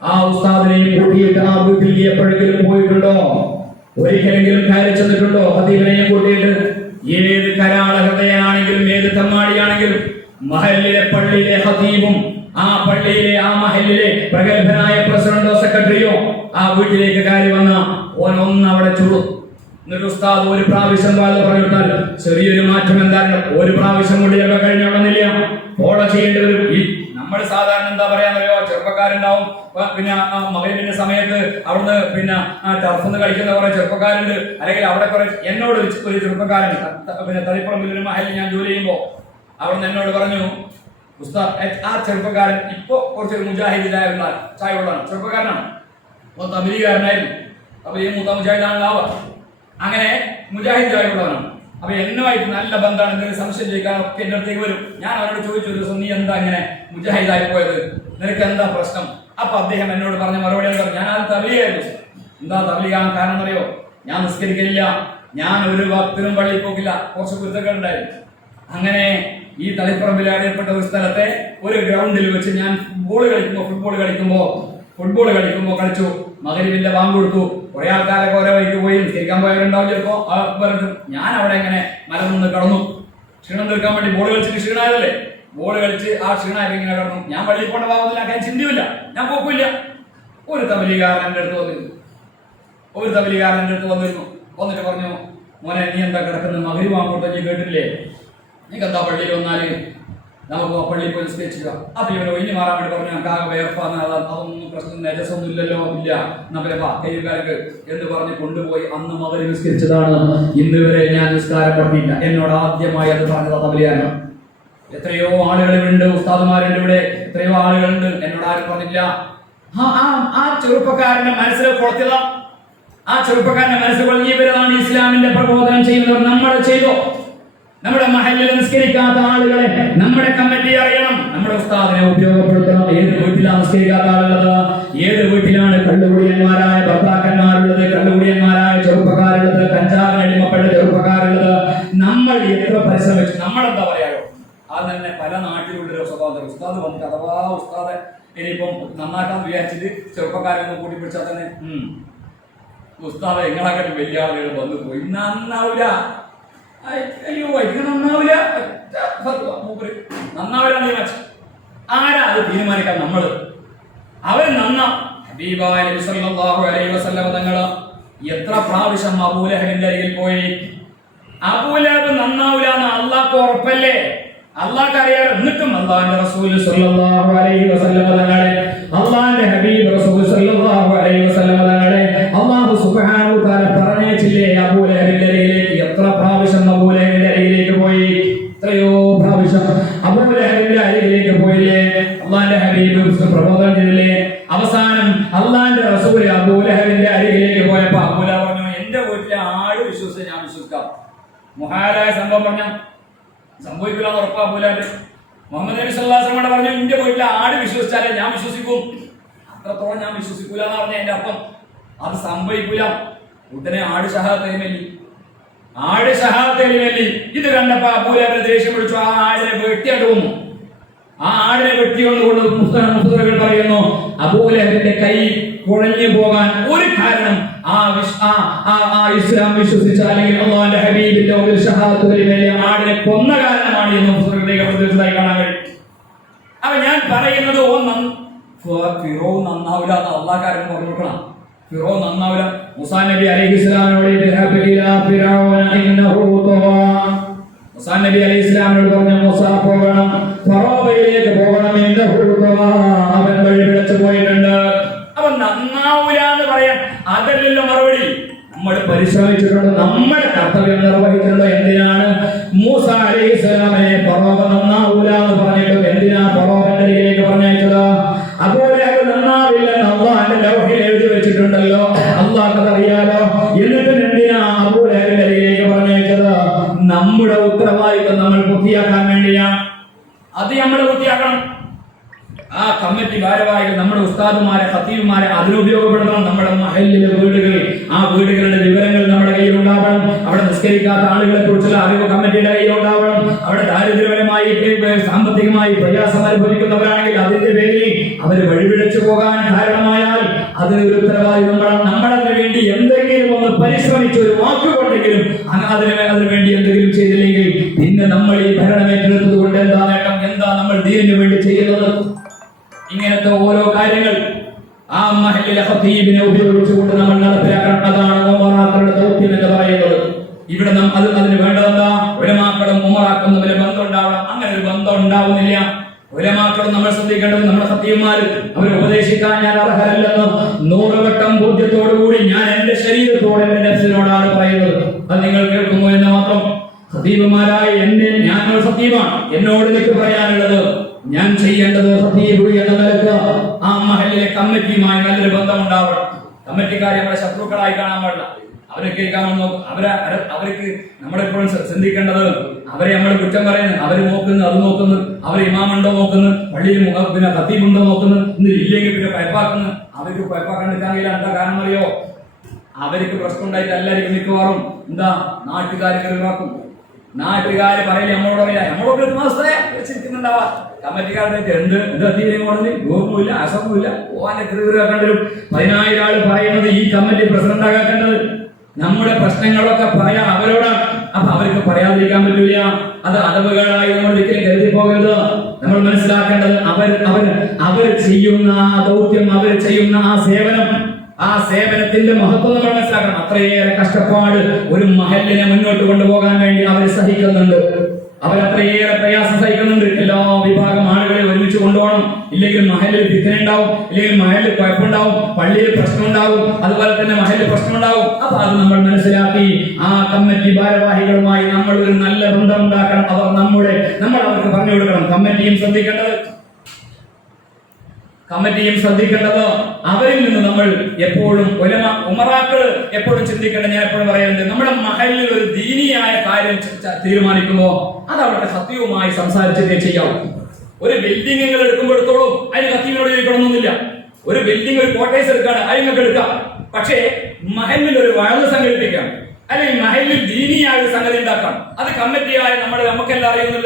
ആ ഉസ്താദിനെ കൂട്ടിയിട്ട് ആ വീട്ടിൽ എപ്പോഴെങ്കിലും പോയിട്ടുണ്ടോ? ഒരിക്കലെങ്കിലും കയറി ചെന്നിട്ടുണ്ടോ? ഖതീബിനെയും കൂട്ടിയിട്ട് ഏത് കരാള ഹൃദയനാണെങ്കിലും ഏത് തമ്മാടിയാണെങ്കിലും മഹലിലെ പള്ളിയിലെ ഖതീബും ആ പള്ളിയിലെ ആ മഹലിലെ പ്രഗത്ഭനായ പ്രസിഡന്റോ സെക്രട്ടറിയോ ആ വീട്ടിലേക്ക് കയറി വന്ന ഓനൊന്ന് അവിടെ ചുടും. എന്നിട്ട് ഉസ്താദ് ഒരു പ്രാവശ്യം പറഞ്ഞിട്ടാൽ ചെറിയൊരു മാറ്റം എന്താണ്? ഒരു പ്രാവശ്യം കൊണ്ട് ചിലപ്പോൾ കഴിഞ്ഞോളുന്നില്ല, ഫോളോ ചെയ്യേണ്ടി വരും. ഈ നമ്മൾ സാധാരണ എന്താ പറയാന്നറിയോ, ചെറുപ്പക്കാരുണ്ടാവും, പിന്നെ മകരവിന്റെ സമയത്ത് അവിടുന്ന് പിന്നെ ടർഫിന്ന് കളിക്കുന്ന കുറെ ചെറുപ്പക്കാരുണ്ട്, അല്ലെങ്കിൽ അവിടെ കുറെ എന്നോട് ഒരു ചെറുപ്പക്കാരൻ പിന്നെ തളിപ്പറമ്പിൽ മഹലിൽ ഞാൻ ജോലി ചെയ്യുമ്പോ അവിടുന്ന് എന്നോട് പറഞ്ഞു, ഉസ്താദ് ആ ചെറുപ്പക്കാരൻ ഇപ്പൊ കുറച്ചൊരു മുജാഹിദ് ചായ ഉള്ളതാണ്, ചെറുപ്പക്കാരനാണ്, തബലീഗുകാരനായിരുന്നു, അപ്പൊ ഈ മൂത്ത മുജാഹിദാണുണ്ടാവുക, അങ്ങനെ മുജാഹിദ് ചായ ഉള്ളവനാണ്. അപ്പൊ എന്നുമായിട്ട് നല്ല ബന്ധമാണ്, എന്തെങ്കിലും സംശയം ചോദിക്കാനൊക്കെ എന്റെ അടുത്തേക്ക് വരും. ഞാൻ അവരോട് ചോദിച്ചു, ഒരു ദിവസം നീ എന്താ ഇങ്ങനെ മുജാഹിദായി പോയത്, നിനക്ക് എന്താ പ്രശ്നം? അപ്പൊ അദ്ദേഹം എന്നോട് പറഞ്ഞ മറുപടി എന്താ, ഞാൻ അത് തബലീഗായിരുന്നു. എന്താ തബലീഗാൻ കാരണം അറിയോ? ഞാൻ നിസ്കരിക്കില്ല, ഞാൻ ഒരു ഭക്തനും പള്ളിയിൽ പോക്കില്ല, കുറച്ച് കുരുത്തക്കേട് ഉണ്ടായിരുന്നു. അങ്ങനെ ഈ തളിപ്പറമ്പിൽ അറിയപ്പെട്ട ഒരു സ്ഥലത്തെ ഒരു ഗ്രൗണ്ടിൽ വെച്ച് ഞാൻ ഫുട്ബോൾ കളിക്കുമ്പോ കളിച്ചു. മഗ്‌രിബിന്റെ ബാങ്ക് കൊടുത്തു, കുറെ ആൾക്കാരൊക്കെ ഓരോ വഴിക്ക് പോയി നിസ്കരിക്കാൻ പോയവരുണ്ടാവും ചിലപ്പോ. ഞാൻ അവിടെ ഇങ്ങനെ മലർന്ന് കിടന്നു, ക്ഷീണം തീർക്കാൻ വേണ്ടി. ബോൾ കളിച്ചിട്ട് ക്ഷീണായതല്ലേ, ബോൾ കളിച്ച് ആ ക്ഷീണായി ഇങ്ങനെ കിടന്നു. ഞാൻ പള്ളിയിൽ പോകേണ്ട ഭാഗത്തിലാക്കാൻ ചിന്തയില്ല, ഞാൻ പോക്കില്ല. ഒരു തബലീഗുകാരൻ എൻ്റെ അടുത്ത് വന്നിരുന്നു. വന്നിട്ട് പറഞ്ഞു, മോനെ നീ എന്താ കിടക്കുന്നത്, മഗ്‌രിബ് ആകുമ്പോൾ നീ കേട്ടില്ലേ, നീക്ക് എന്താ പള്ളിയിൽ വന്നാല് നമുക്ക് പള്ളിയിൽ പോയി നിസ്കരിക്കുക. അപ്പൊ ഇവരെ ഒഴിഞ്ഞു മാറാൻ വേണ്ടി പറഞ്ഞു, ഞങ്ങൾക്ക് ആകെ വേർപ്പാന്ന്, അതൊന്നും പ്രശ്നം നജസൊന്നും ഇല്ലല്ലോ, ഇല്ല നമ്മളെ കയ്യുകാർക്ക് എന്ന് പറഞ്ഞ് കൊണ്ടുപോയി അന്ന് മകര് നിസ്കരിച്ചതാണ്. ഇന്ന് വരെ ഞാൻ നിസ്കാരം പറഞ്ഞില്ല. എന്നോട് ആദ്യമായി അത് പറഞ്ഞത് തബലീഗാണ്. എത്രയോ ആളുകളുണ്ട്, ഉസ്താദുമാരുണ്ട് ഇവിടെ, എത്രയോ ആളുകളുണ്ട്, എന്നോട് ആരും പറഞ്ഞില്ല. ആ ചെറുപ്പക്കാരന്റെ മനസ്സിൽ കൊടുത്തത്, ആ ചെറുപ്പക്കാരന്റെ മനസ്സിൽ കൊള്ളിയവരാണ് ഇസ്ലാമിന്റെ പ്രബോധനം ചെയ്യുന്നവർ. നമ്മൾ ചെയ്തോ? നമ്മുടെ മഹല്ലിൽ നിസ്കരിക്കാത്ത ആളുകളെ നമ്മുടെ കമ്മിറ്റി അറിയണം, നമ്മുടെ ഉസ്താദിനെ ഉപയോഗപ്പെടുത്തണം. ഏത് വീട്ടിലാണ് നിസ്കരിക്കാത്ത ആളുള്ളത്? ഏത് വീട്ടിലാണ് കള്ളുകുടിയന്മാരായ ഭർത്താക്കന്മാരുള്ളത്, കള്ളുകുടിയന്മാരായ ചെറുപ്പക്കാരുള്ളത്, കഞ്ചാവിന് അടിമപ്പെട്ട ചെറുപ്പക്കാരുള്ളത്? നമ്മൾ എത്ര പരിശ്രമിച്ചു, നമ്മളെന്താ പറയാലോ, അത് തന്നെ പല നാട്ടിലുള്ളൊരു സ്വഭാവം. ഉസ്താദ് വന്നിട്ട് അഥവാ ഉസ്താദെ ഇനിയിപ്പം നന്നാക്കാൻ വിചാരിച്ചിട്ട് ചെറുപ്പക്കാരൊന്നും കൂട്ടി പിടിച്ചാൽ തന്നെ ഉസ്താദെ നിങ്ങളൊക്കെ വലിയ ആളുകൾ വന്നു പോയി, നന്നാവില്ല, അയ്യോ ഇത് നന്നാവില്ല, നന്നാവില്ല. ആരാ അത് തീരുമാനിക്കാൻ? നമ്മള്. അവർ ഹബീബായ നബി സല്ലല്ലാഹു അലൈഹി വസല്ലം തങ്ങള് എത്ര പ്രാവശ്യം അബൂലഹബിന്റെ അരികിൽ പോയി. അബൂലഹബ് നന്നാവില്ല എന്ന് അള്ളാഹ്ക്ക് ഉറപ്പല്ലേ, അള്ളാഹ്ക്ക് അറിയാം. എന്നിട്ടും അള്ളാഹുവിന്റെ റസൂൽ സല്ലല്ലാഹു അലൈഹി വസല്ലം തങ്ങളെ, അള്ളാഹുവിന്റെ ഹബീബ് റസൂൽ സല്ലല്ലാഹു അലൈഹി വസല്ലം തങ്ങളെ അള്ളാഹു സുബ്ഹാനഹു വ തആല പറഞ്ഞേച്ചില്ലേ അബൂലഹബിന്റെ അരികിലേക്ക്? എത്ര പ്രാവശ്യം അബൂലഹബിന്റെ അരികിലേക്ക് പോയി? എത്രയോ പ്രാവശ്യം അബൂലഹബിന്റെ അരികിലേക്ക് പോയില്ലേ? അള്ളാഹുവിന്റെ ഹബീബ് പ്രബോധനം ചെയ്തില്ലേ? അവസാനം അള്ളാഹുവിന്റെ റസൂൽ അബൂലഹബിന്റെ അരികിലേക്ക് പോയപ്പോ അബൂലഹബ് പറഞ്ഞു, എന്റെ വീട്ടിലെ ആട് വിശ്വസിച്ച് ഞാൻ വിശ്വസിക്കാം. മുഹാലായ സംഭവം പറഞ്ഞ സംഭവിക്കില്ല എന്ന് ഉറപ്പാക്കൂലാണ്ട്. മുഹമ്മദ് നബി സല്ലല്ലാഹു അലൈഹി വസല്ലം പറഞ്ഞു, എന്റെ വീട്ടിലെ ആട് വിശ്വസിച്ചാലേ ഞാൻ വിശ്വസിക്കും, അത്രത്തോളം ഞാൻ വിശ്വസിക്കൂല എന്ന് പറഞ്ഞ എന്റെ അർത്ഥം. അത് സംഭവിക്കൂല. ഉടനെ ആട് ഷഹാദത്തേലി ഇത് കണ്ടപ്പോ അബൂലഹബ് ദേഷ്യം പിടിച്ചു. ആ ആടിനെ വെട്ടിയാണ്ട് വന്നു. ആ ആടിനെ വെട്ടിക്കൊണ്ടുകൊണ്ട് മുഫ്തറുകൾ പറയുന്നു, അബൂലഹബിന്റെ കൈ കുഴഞ്ഞു പോകാൻ ഒരു കാരണം ആ ഇസ്ലാം വിശ്വസിച്ച അല്ലെങ്കിൽ അല്ലാഹുവിന്റെ ഹബീബിന്റെ ഒരു ഷഹാദത്ത് കലിമയെ ആടിനെ കൊന്ന കാരണമാണ് എന്ന് മുഫ്തറുകളുടെ പ്രദേശത്തായി കാണാൻ കഴിയും. അപ്പൊ ഞാൻ പറയുന്നത് ഫിറോ നന്നാവില്ല എന്ന് അള്ളാഹുകാരൻ പറഞ്ഞു കൊടുക്കണം. ഫിറോ നന്നാവില്ല. മൂസാ നബി അലൈഹിസ്സലാമിനോട് മൂസാ നബി അലൈഹിസ്സലാമിനോട് പറഞ്ഞു, മൂസാ പോകണം, ഫറോവയിലേക്ക് പോകണം, അവൻ വഴി പിഴച്ചു പോയിട്ടുണ്ട്. അവൻ നന്നാവൂല എന്ന് പറയാൻ അതല്ലല്ലോ മറുപടി. നമ്മൾ പരിശ്രമിച്ചിട്ടുണ്ട്, നമ്മുടെ കർത്തവ്യം നിർവഹിച്ചിട്ടുണ്ട്. എന്തിനാണ് മൂസ അലൈഹിസ്സലാമിനെ ഫറോവ നന്നാവൂല എന്ന് പറഞ്ഞിട്ട് എന്തിനാ ഫറോവന്റെ അരികിലേക്ക് പറഞ്ഞയച്ചത്? അതുപോലെ നന്നാവില്ലെന്ന് അള്ളാഹുവിന്റെ ലൗഹിൽ എഴുതി വെച്ചിട്ടുണ്ടല്ലോ, അള്ളാഹ്ക്ക് അറിയാലോ. എന്നിട്ട് എന്തിനാ അബൂലഹബിന്റെ അരികിലേക്ക് പറഞ്ഞയച്ചത്? നമ്മുടെ ഉത്തരവാദിത്വം നമ്മൾ പൂർത്തിയാക്കാൻ വേണ്ടിയാണ്. അത് നമ്മൾ പൂർത്തിയാക്കണം. ആ കമ്മിറ്റി ഭാരവാഹികൾ, നമ്മുടെ ഉസ്താദുമാരെ, ഖത്തീബുമാരെ അതിനുപയോഗപ്പെടുത്തണം. നമ്മുടെ മഹല്ലിലെ വീടുകൾ, ആ വീടുകളുടെ വിവരങ്ങൾ നമ്മുടെ കയ്യിൽ ഉണ്ടാവണം. അവിടെ നിസ്കരിക്കാത്ത ആളുകളെ കുറിച്ചുള്ള അറിവ് കമ്മിറ്റിയുടെ കയ്യിൽ ഉണ്ടാവണം. അവിടെ ദാരിദ്ര്യപരമായി സാമ്പത്തികമായി പ്രയാസം അനുഭവിക്കുന്നവരാണെങ്കിൽ അതിന്റെ പേരിൽ അവർ വഴിപിഴച്ചു പോകാൻ കാരണമായാൽ അതിനൊരു ഉത്തരവാദിത്വം നമ്മളതിനു വേണ്ടി എന്തെങ്കിലും ഒന്ന് പരിശ്രമിച്ച് ഒരു വാക്കുകൊണ്ടെങ്കിലും അതിനു വേണ്ടി എന്തെങ്കിലും ചെയ്തില്ലെങ്കിൽ പിന്നെ നമ്മൾ ഈ ഭരണം ഏറ്റെടുത്തത് കൊണ്ട് എന്താ നേട്ടം? എന്താ നമ്മൾ ദീനിനു വേണ്ടി ചെയ്യുന്നത്? ഇങ്ങനത്തെ ഓരോ കാര്യങ്ങൾ ആ മഹല്ലിലെ ഖതീബിനെ ഉപയോഗിച്ചുകൊണ്ട് നമ്മൾ നടപ്പിലാക്കണം. അതാണ് ഉമറാക്കളുടെ ദൗത്യം എന്ന് പറയുന്നത്. ഇവിടെ അതിന് വേണ്ടതെന്താ? ഉലമാക്കളും ഉമറാക്കും തമ്മിൽ ബന്ധം ഉണ്ടാവണം. അങ്ങനെ ഒരു ബന്ധം ഉണ്ടാവുന്നില്ല. ഉലമാക്കളും നമ്മൾ ശ്രദ്ധിക്കേണ്ടത്, നമ്മുടെ ഖതീബുമാർ അവരെ ഉപദേശിക്കാൻ ഞാൻ അർഹരല്ലെന്ന് 100 വട്ടം ബോധ്യത്തോടുകൂടി ഞാൻ എന്റെ ശരീരത്തോട് എന്റെ നഫ്സിനോടാണ് പറയുന്നത്. അത് നിങ്ങൾ കേൾക്കുന്നു എന്ന് മാത്രം. ഖതീബുമാരായ ഞാനൊരു ഖതീബാണ്. എന്നോട് എനിക്ക് പറയാനുള്ളത്, ഞാൻ ചെയ്യേണ്ടത് ഖതീബ് എന്ന നിലക്ക് ആ മഹല്ലിലെ കമ്മിറ്റിയുമായി നല്ലൊരു ബന്ധം ഉണ്ടാവണം. കമ്മിറ്റിക്കാരെ നമ്മളെ ശത്രുക്കളായി കാണാൻ പാടില്ല. അവരൊക്കെ അവർക്ക് നമ്മളെപ്പോഴും ചിന്തിക്കേണ്ടത്, അവരെ നമ്മൾ കുറ്റം പറയുന്നു, അവര് നോക്കുന്നു, അത് നോക്കുന്നു, അവർ ഇമാമുണ്ടോ നോക്കുന്നു, പള്ളിയിൽ പിന്നെ ഖതീബുണ്ടോ നോക്കുന്നു, ഇന്ന് ഇല്ലെങ്കിൽ പിന്നെ പയപ്പാക്കുന്നു. അവർക്ക് പയപ്പാക്കണ്ടില്ല. എന്താ കാരണം അറിയോ? അവർക്ക് പ്രശ്നം ഉണ്ടായിട്ട് എല്ലാവരും മിക്കവാറും എന്താ നാട്ടുകാരെ ഒഴിവാക്കും. നാട്ടുകാര് പറയില്ല, നമ്മളോട് പറയാ, നമ്മളോട് ഒരു മാസത്തെ വെച്ചിരിക്കുന്നുണ്ടാവാ. കമ്മിറ്റിക്കാരുടെ എന്താ കോടതി ഗോപുമില്ല, അസംഭവില്ല, പോവാന്റെ കണ്ടിരും. 10,000 ആള് പറയുന്നത് ഈ കമ്മിറ്റി പ്രസിഡന്റ് ആക്കേണ്ടത് നമ്മുടെ പ്രശ്നങ്ങളൊക്കെ പറയാൻ അവരോടാണ്. അപ്പൊ അവർക്ക് പറയാതിരിക്കാൻ പറ്റില്ല. അത് അടവുകളായി നമ്മൾ ഒരിക്കലും കരുതി പോകരുത്. നമ്മൾ മനസ്സിലാക്കേണ്ടത് അവർ ചെയ്യുന്ന ആ ദൗത്യം, അവർ ചെയ്യുന്ന ആ സേവനം, ആ സേവനത്തിന്റെ മഹത്വം നമ്മൾ മനസ്സിലാക്കണം. അത്രയേറെ കഷ്ടപ്പാട് ഒരു മഹല്ലിനെ മുന്നോട്ട് കൊണ്ടുപോകാൻ വേണ്ടി അവർ സഹിക്കുന്നുണ്ട്. അവരത്രയേറെ പ്രയാസം സഹിക്കുന്നുണ്ട്. എല്ലാ വിഭാഗം ആളുകളെ ഒരുമിച്ച് കൊണ്ടുപോകണം. ഇല്ലെങ്കിൽ മഹല്ലിൽ ഫിത്ന ഉണ്ടാവും, ഇല്ലെങ്കിൽ മഹല്ലിൽ കുഴപ്പമുണ്ടാവും, പള്ളിയിൽ പ്രശ്നം ഉണ്ടാവും, അതുപോലെ തന്നെ മഹല്ലിൽ പ്രശ്നം ഉണ്ടാവും. അപ്പൊ അത് നമ്മൾ മനസ്സിലാക്കി ആ കമ്മിറ്റി ഭാരവാഹികളുമായി നമ്മൾ ഒരു നല്ല ബന്ധം ഉണ്ടാക്കണം. നമ്മൾ അവർക്ക് പറഞ്ഞു കൊടുക്കണം. കമ്മിറ്റിയും ശ്രദ്ധിക്കേണ്ടത് അവരിൽ നിന്ന് നമ്മൾ എപ്പോഴും ഉമറാക്കൾ എപ്പോഴും ചിന്തിക്കേണ്ടത്, ഞാൻ എപ്പോഴും പറയുന്നുണ്ട്, നമ്മുടെ മഹല്ലിൽ ഒരു ദീനിയായ കാര്യം തീരുമാനിക്കുമ്പോൾ അത് അവരുടെ ഖതീബുമായി സംസാരിച്ചിട്ടേ ചെയ്യാവൂ. ഒരു ബിൽഡിംഗ് നിങ്ങൾ എടുക്കുമ്പോഴത്തോളൂ അതിന് ഖതീബിനോട് ചോദിക്കണമെന്നൊന്നുമില്ല. ഒരു ബിൽഡിംഗ്, ഒരു ക്വാർട്ടേഴ്സ് എടുക്കാണ്, അത് നിങ്ങൾക്ക് എടുക്കാം. പക്ഷേ മഹല്ലിൽ ഒരു വഴന്ന് സംഘടിപ്പിക്കാം, അല്ലെങ്കിൽ മഹല്ലിൽ ദീനിയായ ഒരു സംഗതി ഉണ്ടാക്കാം. അത് കമ്മിറ്റിയായ നമുക്കെല്ലാം അറിയുന്ന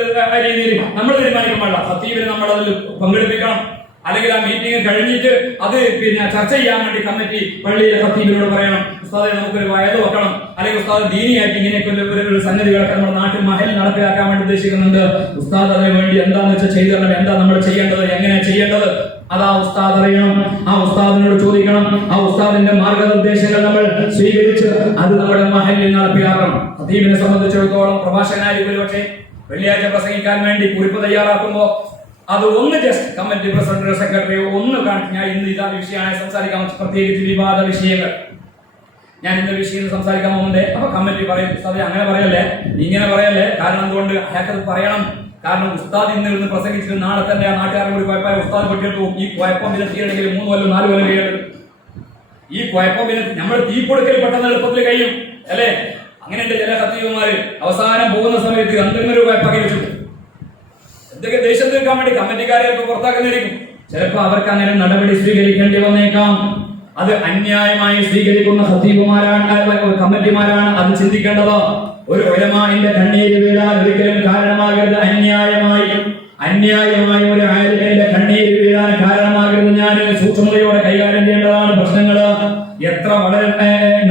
രീതിയിൽ നമ്മൾ തീരുമാനിക്കാൻ പാടില്ല. ഖതീബിനെ നമ്മൾ അതിൽ പങ്കെടുപ്പിക്കണം. അല്ലെങ്കിൽ ആ മീറ്റിംഗ് കഴിഞ്ഞിട്ട് അത് പിന്നെ ചർച്ച ചെയ്യാൻ വേണ്ടി കമ്മിറ്റി പള്ളിയിലെ ഖതീബിനോട് പറയണം, ഉസ്താദെ നമുക്കൊരു വയത് വെക്കണം, അല്ലെങ്കിൽ ഉസ്താദ് ദീനിയായിട്ട് ഇങ്ങനെയൊക്കെ ഒരു സംഗതികളൊക്കെ നമ്മുടെ നാട്ടിൽ മഹല്ലിൽ നടപ്പിലാക്കാൻ വേണ്ടി ഉദ്ദേശിക്കുന്നുണ്ട്. ഉസ്താദ് അതിനു വേണ്ടി എന്താന്ന് വെച്ചാൽ ചെയ്തു തരണം. എന്താ നമ്മൾ ചെയ്യേണ്ടത്, എങ്ങനെ ചെയ്യേണ്ടത്, അതാ ഉസ്താദ് അറിയണം. ആ ഉസ്താദിനോട് ചോദിക്കണം. ആ ഉസ്താദിന്റെ മാർഗനിർദ്ദേശങ്ങൾ നമ്മൾ സ്വീകരിച്ച് അത് നമ്മുടെ മഹല്ലിൽ നടപ്പിലാക്കണം. ഖതീബിനെ സംബന്ധിച്ചിടത്തോളം പ്രഭാഷകനായി ഒരുപക്ഷെ വെള്ളിയാഴ്ച പ്രസംഗിക്കാൻ വേണ്ടി കുറിപ്പ് തയ്യാറാക്കുമ്പോൾ അത് ഒന്ന് ജസ്റ്റ് കമ്മിറ്റി പ്രസിഡന്റ്, സെക്രട്ടറിയോ ഒന്ന് കാണിച്ച് ഞാൻ ഇന്ന് ഇതാ വിഷയമാണ് സംസാരിക്കാൻ, പ്രത്യേകിച്ച് വിവാദ വിഷയങ്ങൾ ഞാൻ ഇന്ന വിഷയം സംസാരിക്കാൻ പോകുന്നുണ്ട്. അപ്പൊ കമ്മിറ്റി പറയും, ഉസ്താദ് അങ്ങനെ പറയല്ലേ, ഇങ്ങനെ പറയല്ലേ. കാരണം എന്തുകൊണ്ട് അയാൾക്കത് പറയണം. കാരണം ഉസ്താദ് ഇന്ന് പ്രസംഗിച്ചിട്ട് നാളെ തന്നെ ആ നാട്ടുകാരെ കൂടി കുഴപ്പമായ ഉസ്താദ് പെട്ടിട്ട് ഈ കുഴപ്പം പിന്നെ തീരണമെങ്കിൽ 3 കൊല്ലം 4 കൊല്ലം കഴിയണം. ഈ കുഴപ്പം പിന്നെ നമ്മൾ തീ കൊടുക്കൽ പെട്ടെന്ന് എളുപ്പത്തിൽ കഴിയും അല്ലേ. അങ്ങനെയുണ്ട് ചില ഖത്തീബുമാര് അവസാനം പോകുന്ന സമയത്ത് 200 രൂപ പകച്ചു. എന്തൊക്കെ ദേഷ്യം തീർക്കാൻ വേണ്ടി കമ്മിറ്റിക്കാരെ പുറത്താക്കുന്നിരിക്കും. ചിലപ്പോൾ അവർക്ക് അങ്ങനെ നടപടി സ്വീകരിക്കേണ്ടി വന്നേക്കാം. അത് അന്യായമായി സ്വീകരിക്കുന്ന ഖത്തീബുമാരാണ്, കമ്മിറ്റിമാരാണ് അത് ചിന്തിക്കേണ്ടത്. ഒരു ഉലമാഇന്റെ കണ്ണീര് വീഴാൻ ഒരിക്കലും കാരണമാകരുത്. അന്യായമായി ഒരു ആലിമിന്റെ കണ്ണീര് വീഴാൻ കാരണമാകരുത്. ഞാൻ സൂക്ഷ്മതയോടെ കൈകാര്യം ചെയ്യേണ്ടതാണ് പ്രശ്നങ്ങൾ. എത്ര വളരെ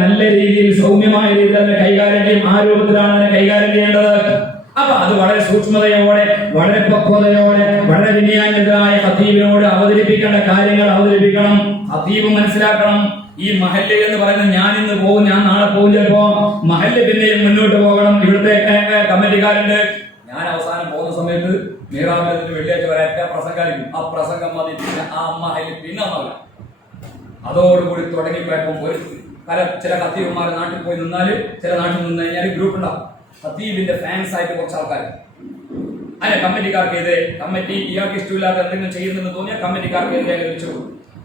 നല്ല രീതിയിൽ സൗമ്യമായ രീതിയിൽ തന്നെ കൈകാര്യം ചെയ്യും. ആ രൂപത്തിലാണ് അതിനെ കൈകാര്യം ചെയ്യേണ്ടത്. അപ്പൊ അത് വളരെ സൂക്ഷ്മതയോടെ, വളരെ പക്വതയോടെ, വളരെ വിനയാന്യതയായ ഖത്തീബിനോട് അവതരിപ്പിക്കേണ്ട കാര്യങ്ങൾ അവതരിപ്പിക്കണം. ഖത്തീബ് മനസ്സിലാക്കണം, ഈ മഹല്ല് എന്ന് പറയുന്നത് ഞാൻ ഇന്ന് പോകും, ഞാൻ നാളെ പോകും, ചിലപ്പോ മഹല്ല് പിന്നെയും മുന്നോട്ട് പോകണം. ഇവിടുത്തെ കമ്മിറ്റിക്കാരുണ്ട്. ഞാൻ അവസാനം പോകുന്ന സമയത്ത് മീറാബിന്റെ വെള്ളിയാഴ്ച വരെ പ്രസംഗമായിരിക്കും. ആ പ്രസംഗം മതി, പിന്നെ ആ മഹല്ല് പിന്നെ അതോടുകൂടി തുടങ്ങിപ്പോയപ്പോൾ ചില ഖത്തീബുമാർ നാട്ടിൽ പോയി നിന്നാല്, ചില നാട്ടിൽ നിന്ന് കഴിഞ്ഞാൽ ഗ്രൂപ്പ് ഉണ്ടാവും. ഖത്തീബിന്റെ ഫാൻസ് ആയിട്ട് കുറച്ച് ആൾക്കാർ. അതിനെ കമ്മിറ്റിക്കാർക്ക് ഇത് കമ്മിറ്റി ഇയാൾക്ക് ഇഷ്ടമില്ലാത്ത എന്തെങ്കിലും ചെയ്യുന്നെന്ന് തോന്നിയാൽ കമ്മിറ്റിക്കാർക്ക് ഇത് വിളിച്ചു.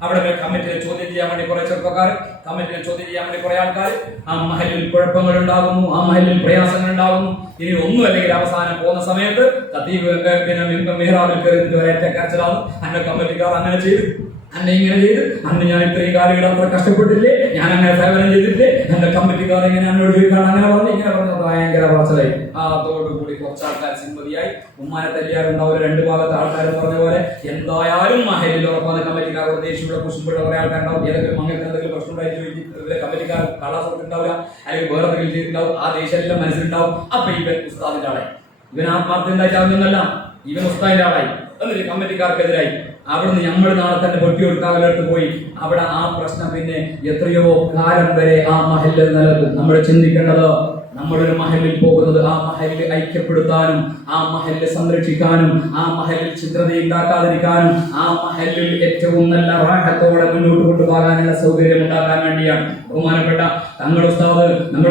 അവിടെ കമ്മിറ്റിയെ ചോദ്യം ചെയ്യാൻ വേണ്ടി കുറെ ചെറുപ്പക്കാർ, കമ്മിറ്റിയെ ചോദ്യം ചെയ്യാൻ വേണ്ടി കുറെ ആൾക്കാർ. ആ മഹലിൽ കുഴപ്പങ്ങൾ ഉണ്ടാകുന്നു, ആ മഹലിൽ പ്രയാസങ്ങൾ ഉണ്ടാകുന്നു. ഇനി ഒന്നും അല്ലെങ്കിൽ അവസാനം പോകുന്ന സമയത്ത് ഖത്തീബ് പിന്നെ മിഹ്റാബിൽ കയറി ഒരേറ്റ കരച്ചിലാവും. അന്റെ കമ്മിറ്റിക്കാർ അങ്ങനെ ചെയ്തു, അന്നെ ഇങ്ങനെ ചെയ്ത്, അന്ന് ഞാൻ ഇത്രയും കാലങ്ങൾ അത്ര കഷ്ടപ്പെട്ടില്ലേ, ഞാൻ അങ്ങനെ സേവനം ചെയ്തിട്ടില്ലേ, എന്റെ കമ്മിറ്റിക്കാർ ഇങ്ങനെ എന്നോട് ചോദിക്കാണ്, അങ്ങനെ പറഞ്ഞു ഇങ്ങനെ പറഞ്ഞു. ഭയങ്കര വാസലായി. അതോടുകൂടി കുറച്ച് ആൾക്കാർ സിമ്പതിയായി. ഉമ്മാനെ തല്ലിയാറുണ്ടാവും 2 ഭാഗത്തെ ആൾക്കാർ പറഞ്ഞ പോലെ. എന്തായാലും മഹലിൽ ഉറപ്പാണ് കമ്മിറ്റിക്കാർ ദേഷ്യമുള്ള കുശുമ്പുള്ള കുറെ ആൾക്കാരുണ്ടാവും. ഏതെങ്കിലും മകൾക്ക് എന്തെങ്കിലും പ്രശ്നം ഉണ്ടായിട്ട് ചോദിച്ചിട്ട് കമ്മിറ്റിക്കാർ കള്ളാസൊക്കെ ഉണ്ടാവില്ല, അല്ലെങ്കിൽ വേറെ എന്തെങ്കിലും ചെയ്തിട്ടുണ്ടാവും. ആ ദേഷ്യമെല്ലാം മനസ്സിലുണ്ടാവും. അപ്പൊ ഇവൻ ഉസ്താദിന്റെ ആളായി, ഇവൻ ആത്മാർത്ഥ ഉണ്ടായിട്ടാവുന്നല്ല, ഇവൻ ഉസ്താദിന്റെ ആളായി. എന്നിട്ട് കമ്മിറ്റിക്കാർക്കെതിരായി. അവിടുന്ന് നമ്മൾ നാളെ തന്നെ പൊട്ടിയൊടുക്കാവിലെടുത്ത് പോയി. അവിടെ ആ പ്രശ്നം പിന്നെ എത്രയോ കാലം വരെ ആ മഹല്ലിൽ നിലനിൽക്കും. നമ്മൾ ചിന്തിക്കേണ്ടത്, നമ്മളൊരു മഹലിൽ പോകുന്നത് ആ മഹലിൽ ഐക്യപ്പെടുത്താനും, ആ മഹലിൽ സംരക്ഷിക്കാനും, ആ മഹലിൽ ചിത്രത ഉണ്ടാക്കാതിരിക്കാനും, ആ മഹലിൽ ഏറ്റവും നല്ല റാഹത്തോടെ മുന്നോട്ട് കൊണ്ടുപോകാനുള്ള സൗകര്യം ഉണ്ടാക്കാൻ വേണ്ടിയാണ്. ബഹുമാനപ്പെട്ട തങ്ങൾ ഉസ്താദ്, നമ്മൾ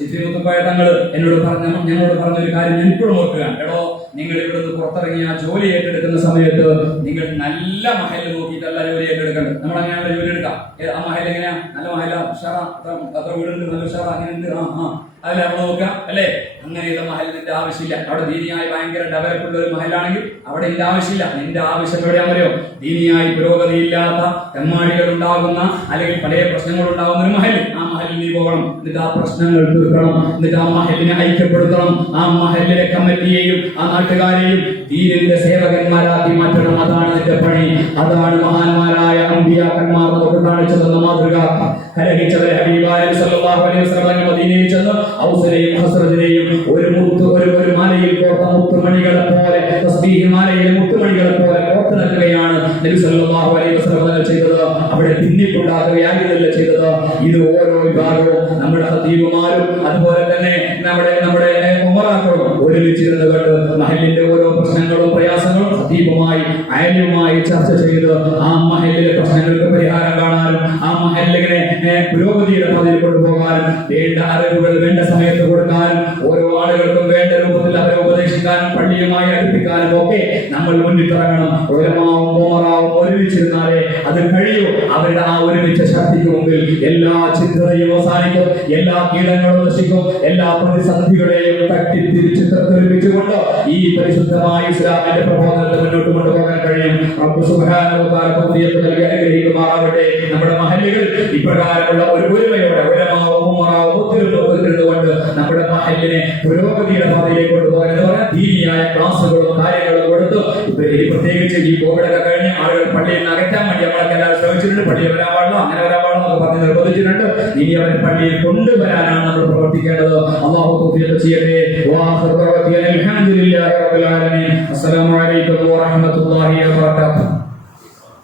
ചിത്രീമുത്തപ്പായ തങ്ങൾ ഞങ്ങളോട് പറഞ്ഞൊരു കാര്യം ഞാൻ ഇപ്പോഴും ഓർക്കുകയാണ്. എടോ, നിങ്ങൾ ഇവിടുന്ന് പുറത്തിറങ്ങി ആ ജോലി ഏറ്റെടുക്കുന്ന സമയത്ത് നിങ്ങൾ നല്ല മഹൽ നോക്കിയിട്ടല്ല ജോലി ഏറ്റെടുക്കേണ്ടത്. നമ്മൾ അങ്ങനെയുള്ള ജോലി എടുക്കാം. ആ മഹൽ എങ്ങനെയാ? നല്ല മഹല, ഉഷാറ, അത്ര വീടുണ്ട്, നല്ല ഉഷാറ, അങ്ങനെ ഉണ്ട്, അതല്ലേ നമ്മൾ നോക്കാം അല്ലേ? അങ്ങനെയുള്ള മഹലിന്റെ ആവശ്യമില്ല. അവിടെ ദീനിയായി ഭയങ്കര ഡെവലപ്പുള്ള ഒരു മഹലാണെങ്കിൽ അവിടെ ഇതിന്റെ ആവശ്യമില്ല. നിന്റെ ആവശ്യം എവിടെയാണെന്നറിയോ? ദീനിയായി പുരോഗതിയില്ലാത്ത തെമ്മാടികൾ ഉണ്ടാകുന്ന, അല്ലെങ്കിൽ പല പ്രശ്നങ്ങൾ ഉണ്ടാകുന്ന ഒരു മഹൽ. ആ മഹലിൽ നീ പോകണം, എന്നിട്ട് ആ പ്രശ്നങ്ങൾ തീർക്കണം, എന്നിട്ട് ആ മഹലിനെ ഐക്യപ്പെടുത്തണം. ആ മഹലിലെ കമ്മിറ്റിയെയും ആ നാട്ടുകാരെയും ദീനിന്റെ സേവകന്മാരാക്കി മാറ്റണം. അതാണ് നിന്റെ പണി. അതാണ് മഹാന്മാരായ അമ്പിയാക്കന്മാർ നമുക്ക് കാണിച്ചു തന്ന മാതൃക. കലഹിച്ചവരെ ഹബീബായ സല്ലല്ലാഹു അലൈഹി വസല്ലം മദീനയിൽ ചെന്ന് ഔസനെയും ഹസ്റജിനെയും ഒരു മാലയിൽ കോർത്ത മുത്തുമണികളെ പോലെ, തസ്ബീഹ് മാലയിലെ മുത്തുമണികളെ പോലെ കോർത്ത് നിൽക്കുകയാണ് നബി സല്ലല്ലാഹു അലൈഹി വസല്ലം ചെയ്തത്. അവിടെ പിന്നിട്ടുണ്ടാക്കുകയായിരുന്നില്ല ചെയ്തത്. ഇത് ഓരോ വിഭാഗവും നമ്മുടെ ഖത്തീബുമാരും അതുപോലെ തന്നെ നമ്മുടെ ഉമറാക്കളും ഒരുമിച്ചിരുന്ന് കണ്ട് മഹലിന്റെ ഓരോ പ്രശ്നങ്ങളും പ്രയാസങ്ങളും ഖത്തീബുമായി ആലിമുമായി ചർച്ച ചെയ്ത് ആ മഹലിലെ പ്രശ്നങ്ങൾക്ക് പരിഹാരം കാണാനും, ആ മഹലിനെ പുരോഗതിയുടെ പാതയിൽ കൊണ്ടുപോകാനും, വേണ്ട അറിവുകൾ വേണ്ട സമയത്ത് കൊടുക്കാനും, ഓരോ ആളുകൾക്കും വേണ്ട രൂപത്തിൽ അവരെ ഉപദേശിക്കാനും, പള്ളിയുമായി അടുപ്പിക്കാനും ഒക്കെ നമ്മൾ മുന്നിട്ടിറങ്ങണം. ഉലമാവും ഉമറാവും ഒരുമിച്ചിരുന്നാലേ അത് കഴിയൂ. അവരുടെ ആ ഒരുമിച്ച ശക്തിക്ക് മുമ്പിൽ എല്ലാ ചിന്തയും അവസാനിക്കും, എല്ലാ കീടങ്ങളും നശിക്കും, എല്ലാ പ്രതിസന്ധികളെയും തട്ടിത്തിരിച്ച് തെളിപ്പിച്ചുകൊണ്ട് ഈ പരിശുദ്ധമായ ഇസ്ലാമിന്റെ പ്രബോധനത്തെ മുന്നോട്ട് കൊണ്ടുപോകാൻ കഴിയും. റബ്ബ് സുബ്ഹാനഹു വ തആല തൗഫീഖ് നൽകി അനുഗ്രഹിക്കുമാറാവട്ടെ. നമ്മുടെ മഹല്ലുകൾ ഇപ്രകാരമുള്ള ഒരു ഒരുമയോടെ ഉലമാവും ഉമറാവും ഒത്തുകൊണ്ട് നമ്മുടെ മഹല്ലിനെ പുരോഗതിയുടെ പാതയിലേക്ക് കൊണ്ടുപോകാൻ എന്ന് പറഞ്ഞാൽ ദീനിയായ ക്ലാസുകളും കാര്യങ്ങളും കൊടുത്ത്, പ്രത്യേകിച്ച് ഈ കോവിഡൊക്കെ കഴിഞ്ഞ് ആളുകൾ പള്ളിയിൽ നിന്ന് അകറ്റാൻ വേണ്ടി നമ്മളൊക്കെ എല്ലാവരും ശ്രമിച്ചിട്ടുണ്ട്. പള്ളിയിൽ വരാൻ പാടില്ല, അങ്ങനെ വരാൻ പാടില്ല എന്നൊക്കെ പറഞ്ഞ് നിർബന്ധിച്ചിട്ടുണ്ട്. ഇനി അവരെ പള്ളിയിൽ കൊണ്ടുവരാനാണ് നമ്മൾ പ്രവർത്തിക്കേണ്ടത്. അല്ലാഹു തൗഫീഖ് ചെയ്യട്ടെ. അസ്സലാമു അലൈക്കും വറഹ്മത്തുള്ളാഹി വബറകാതുഹു.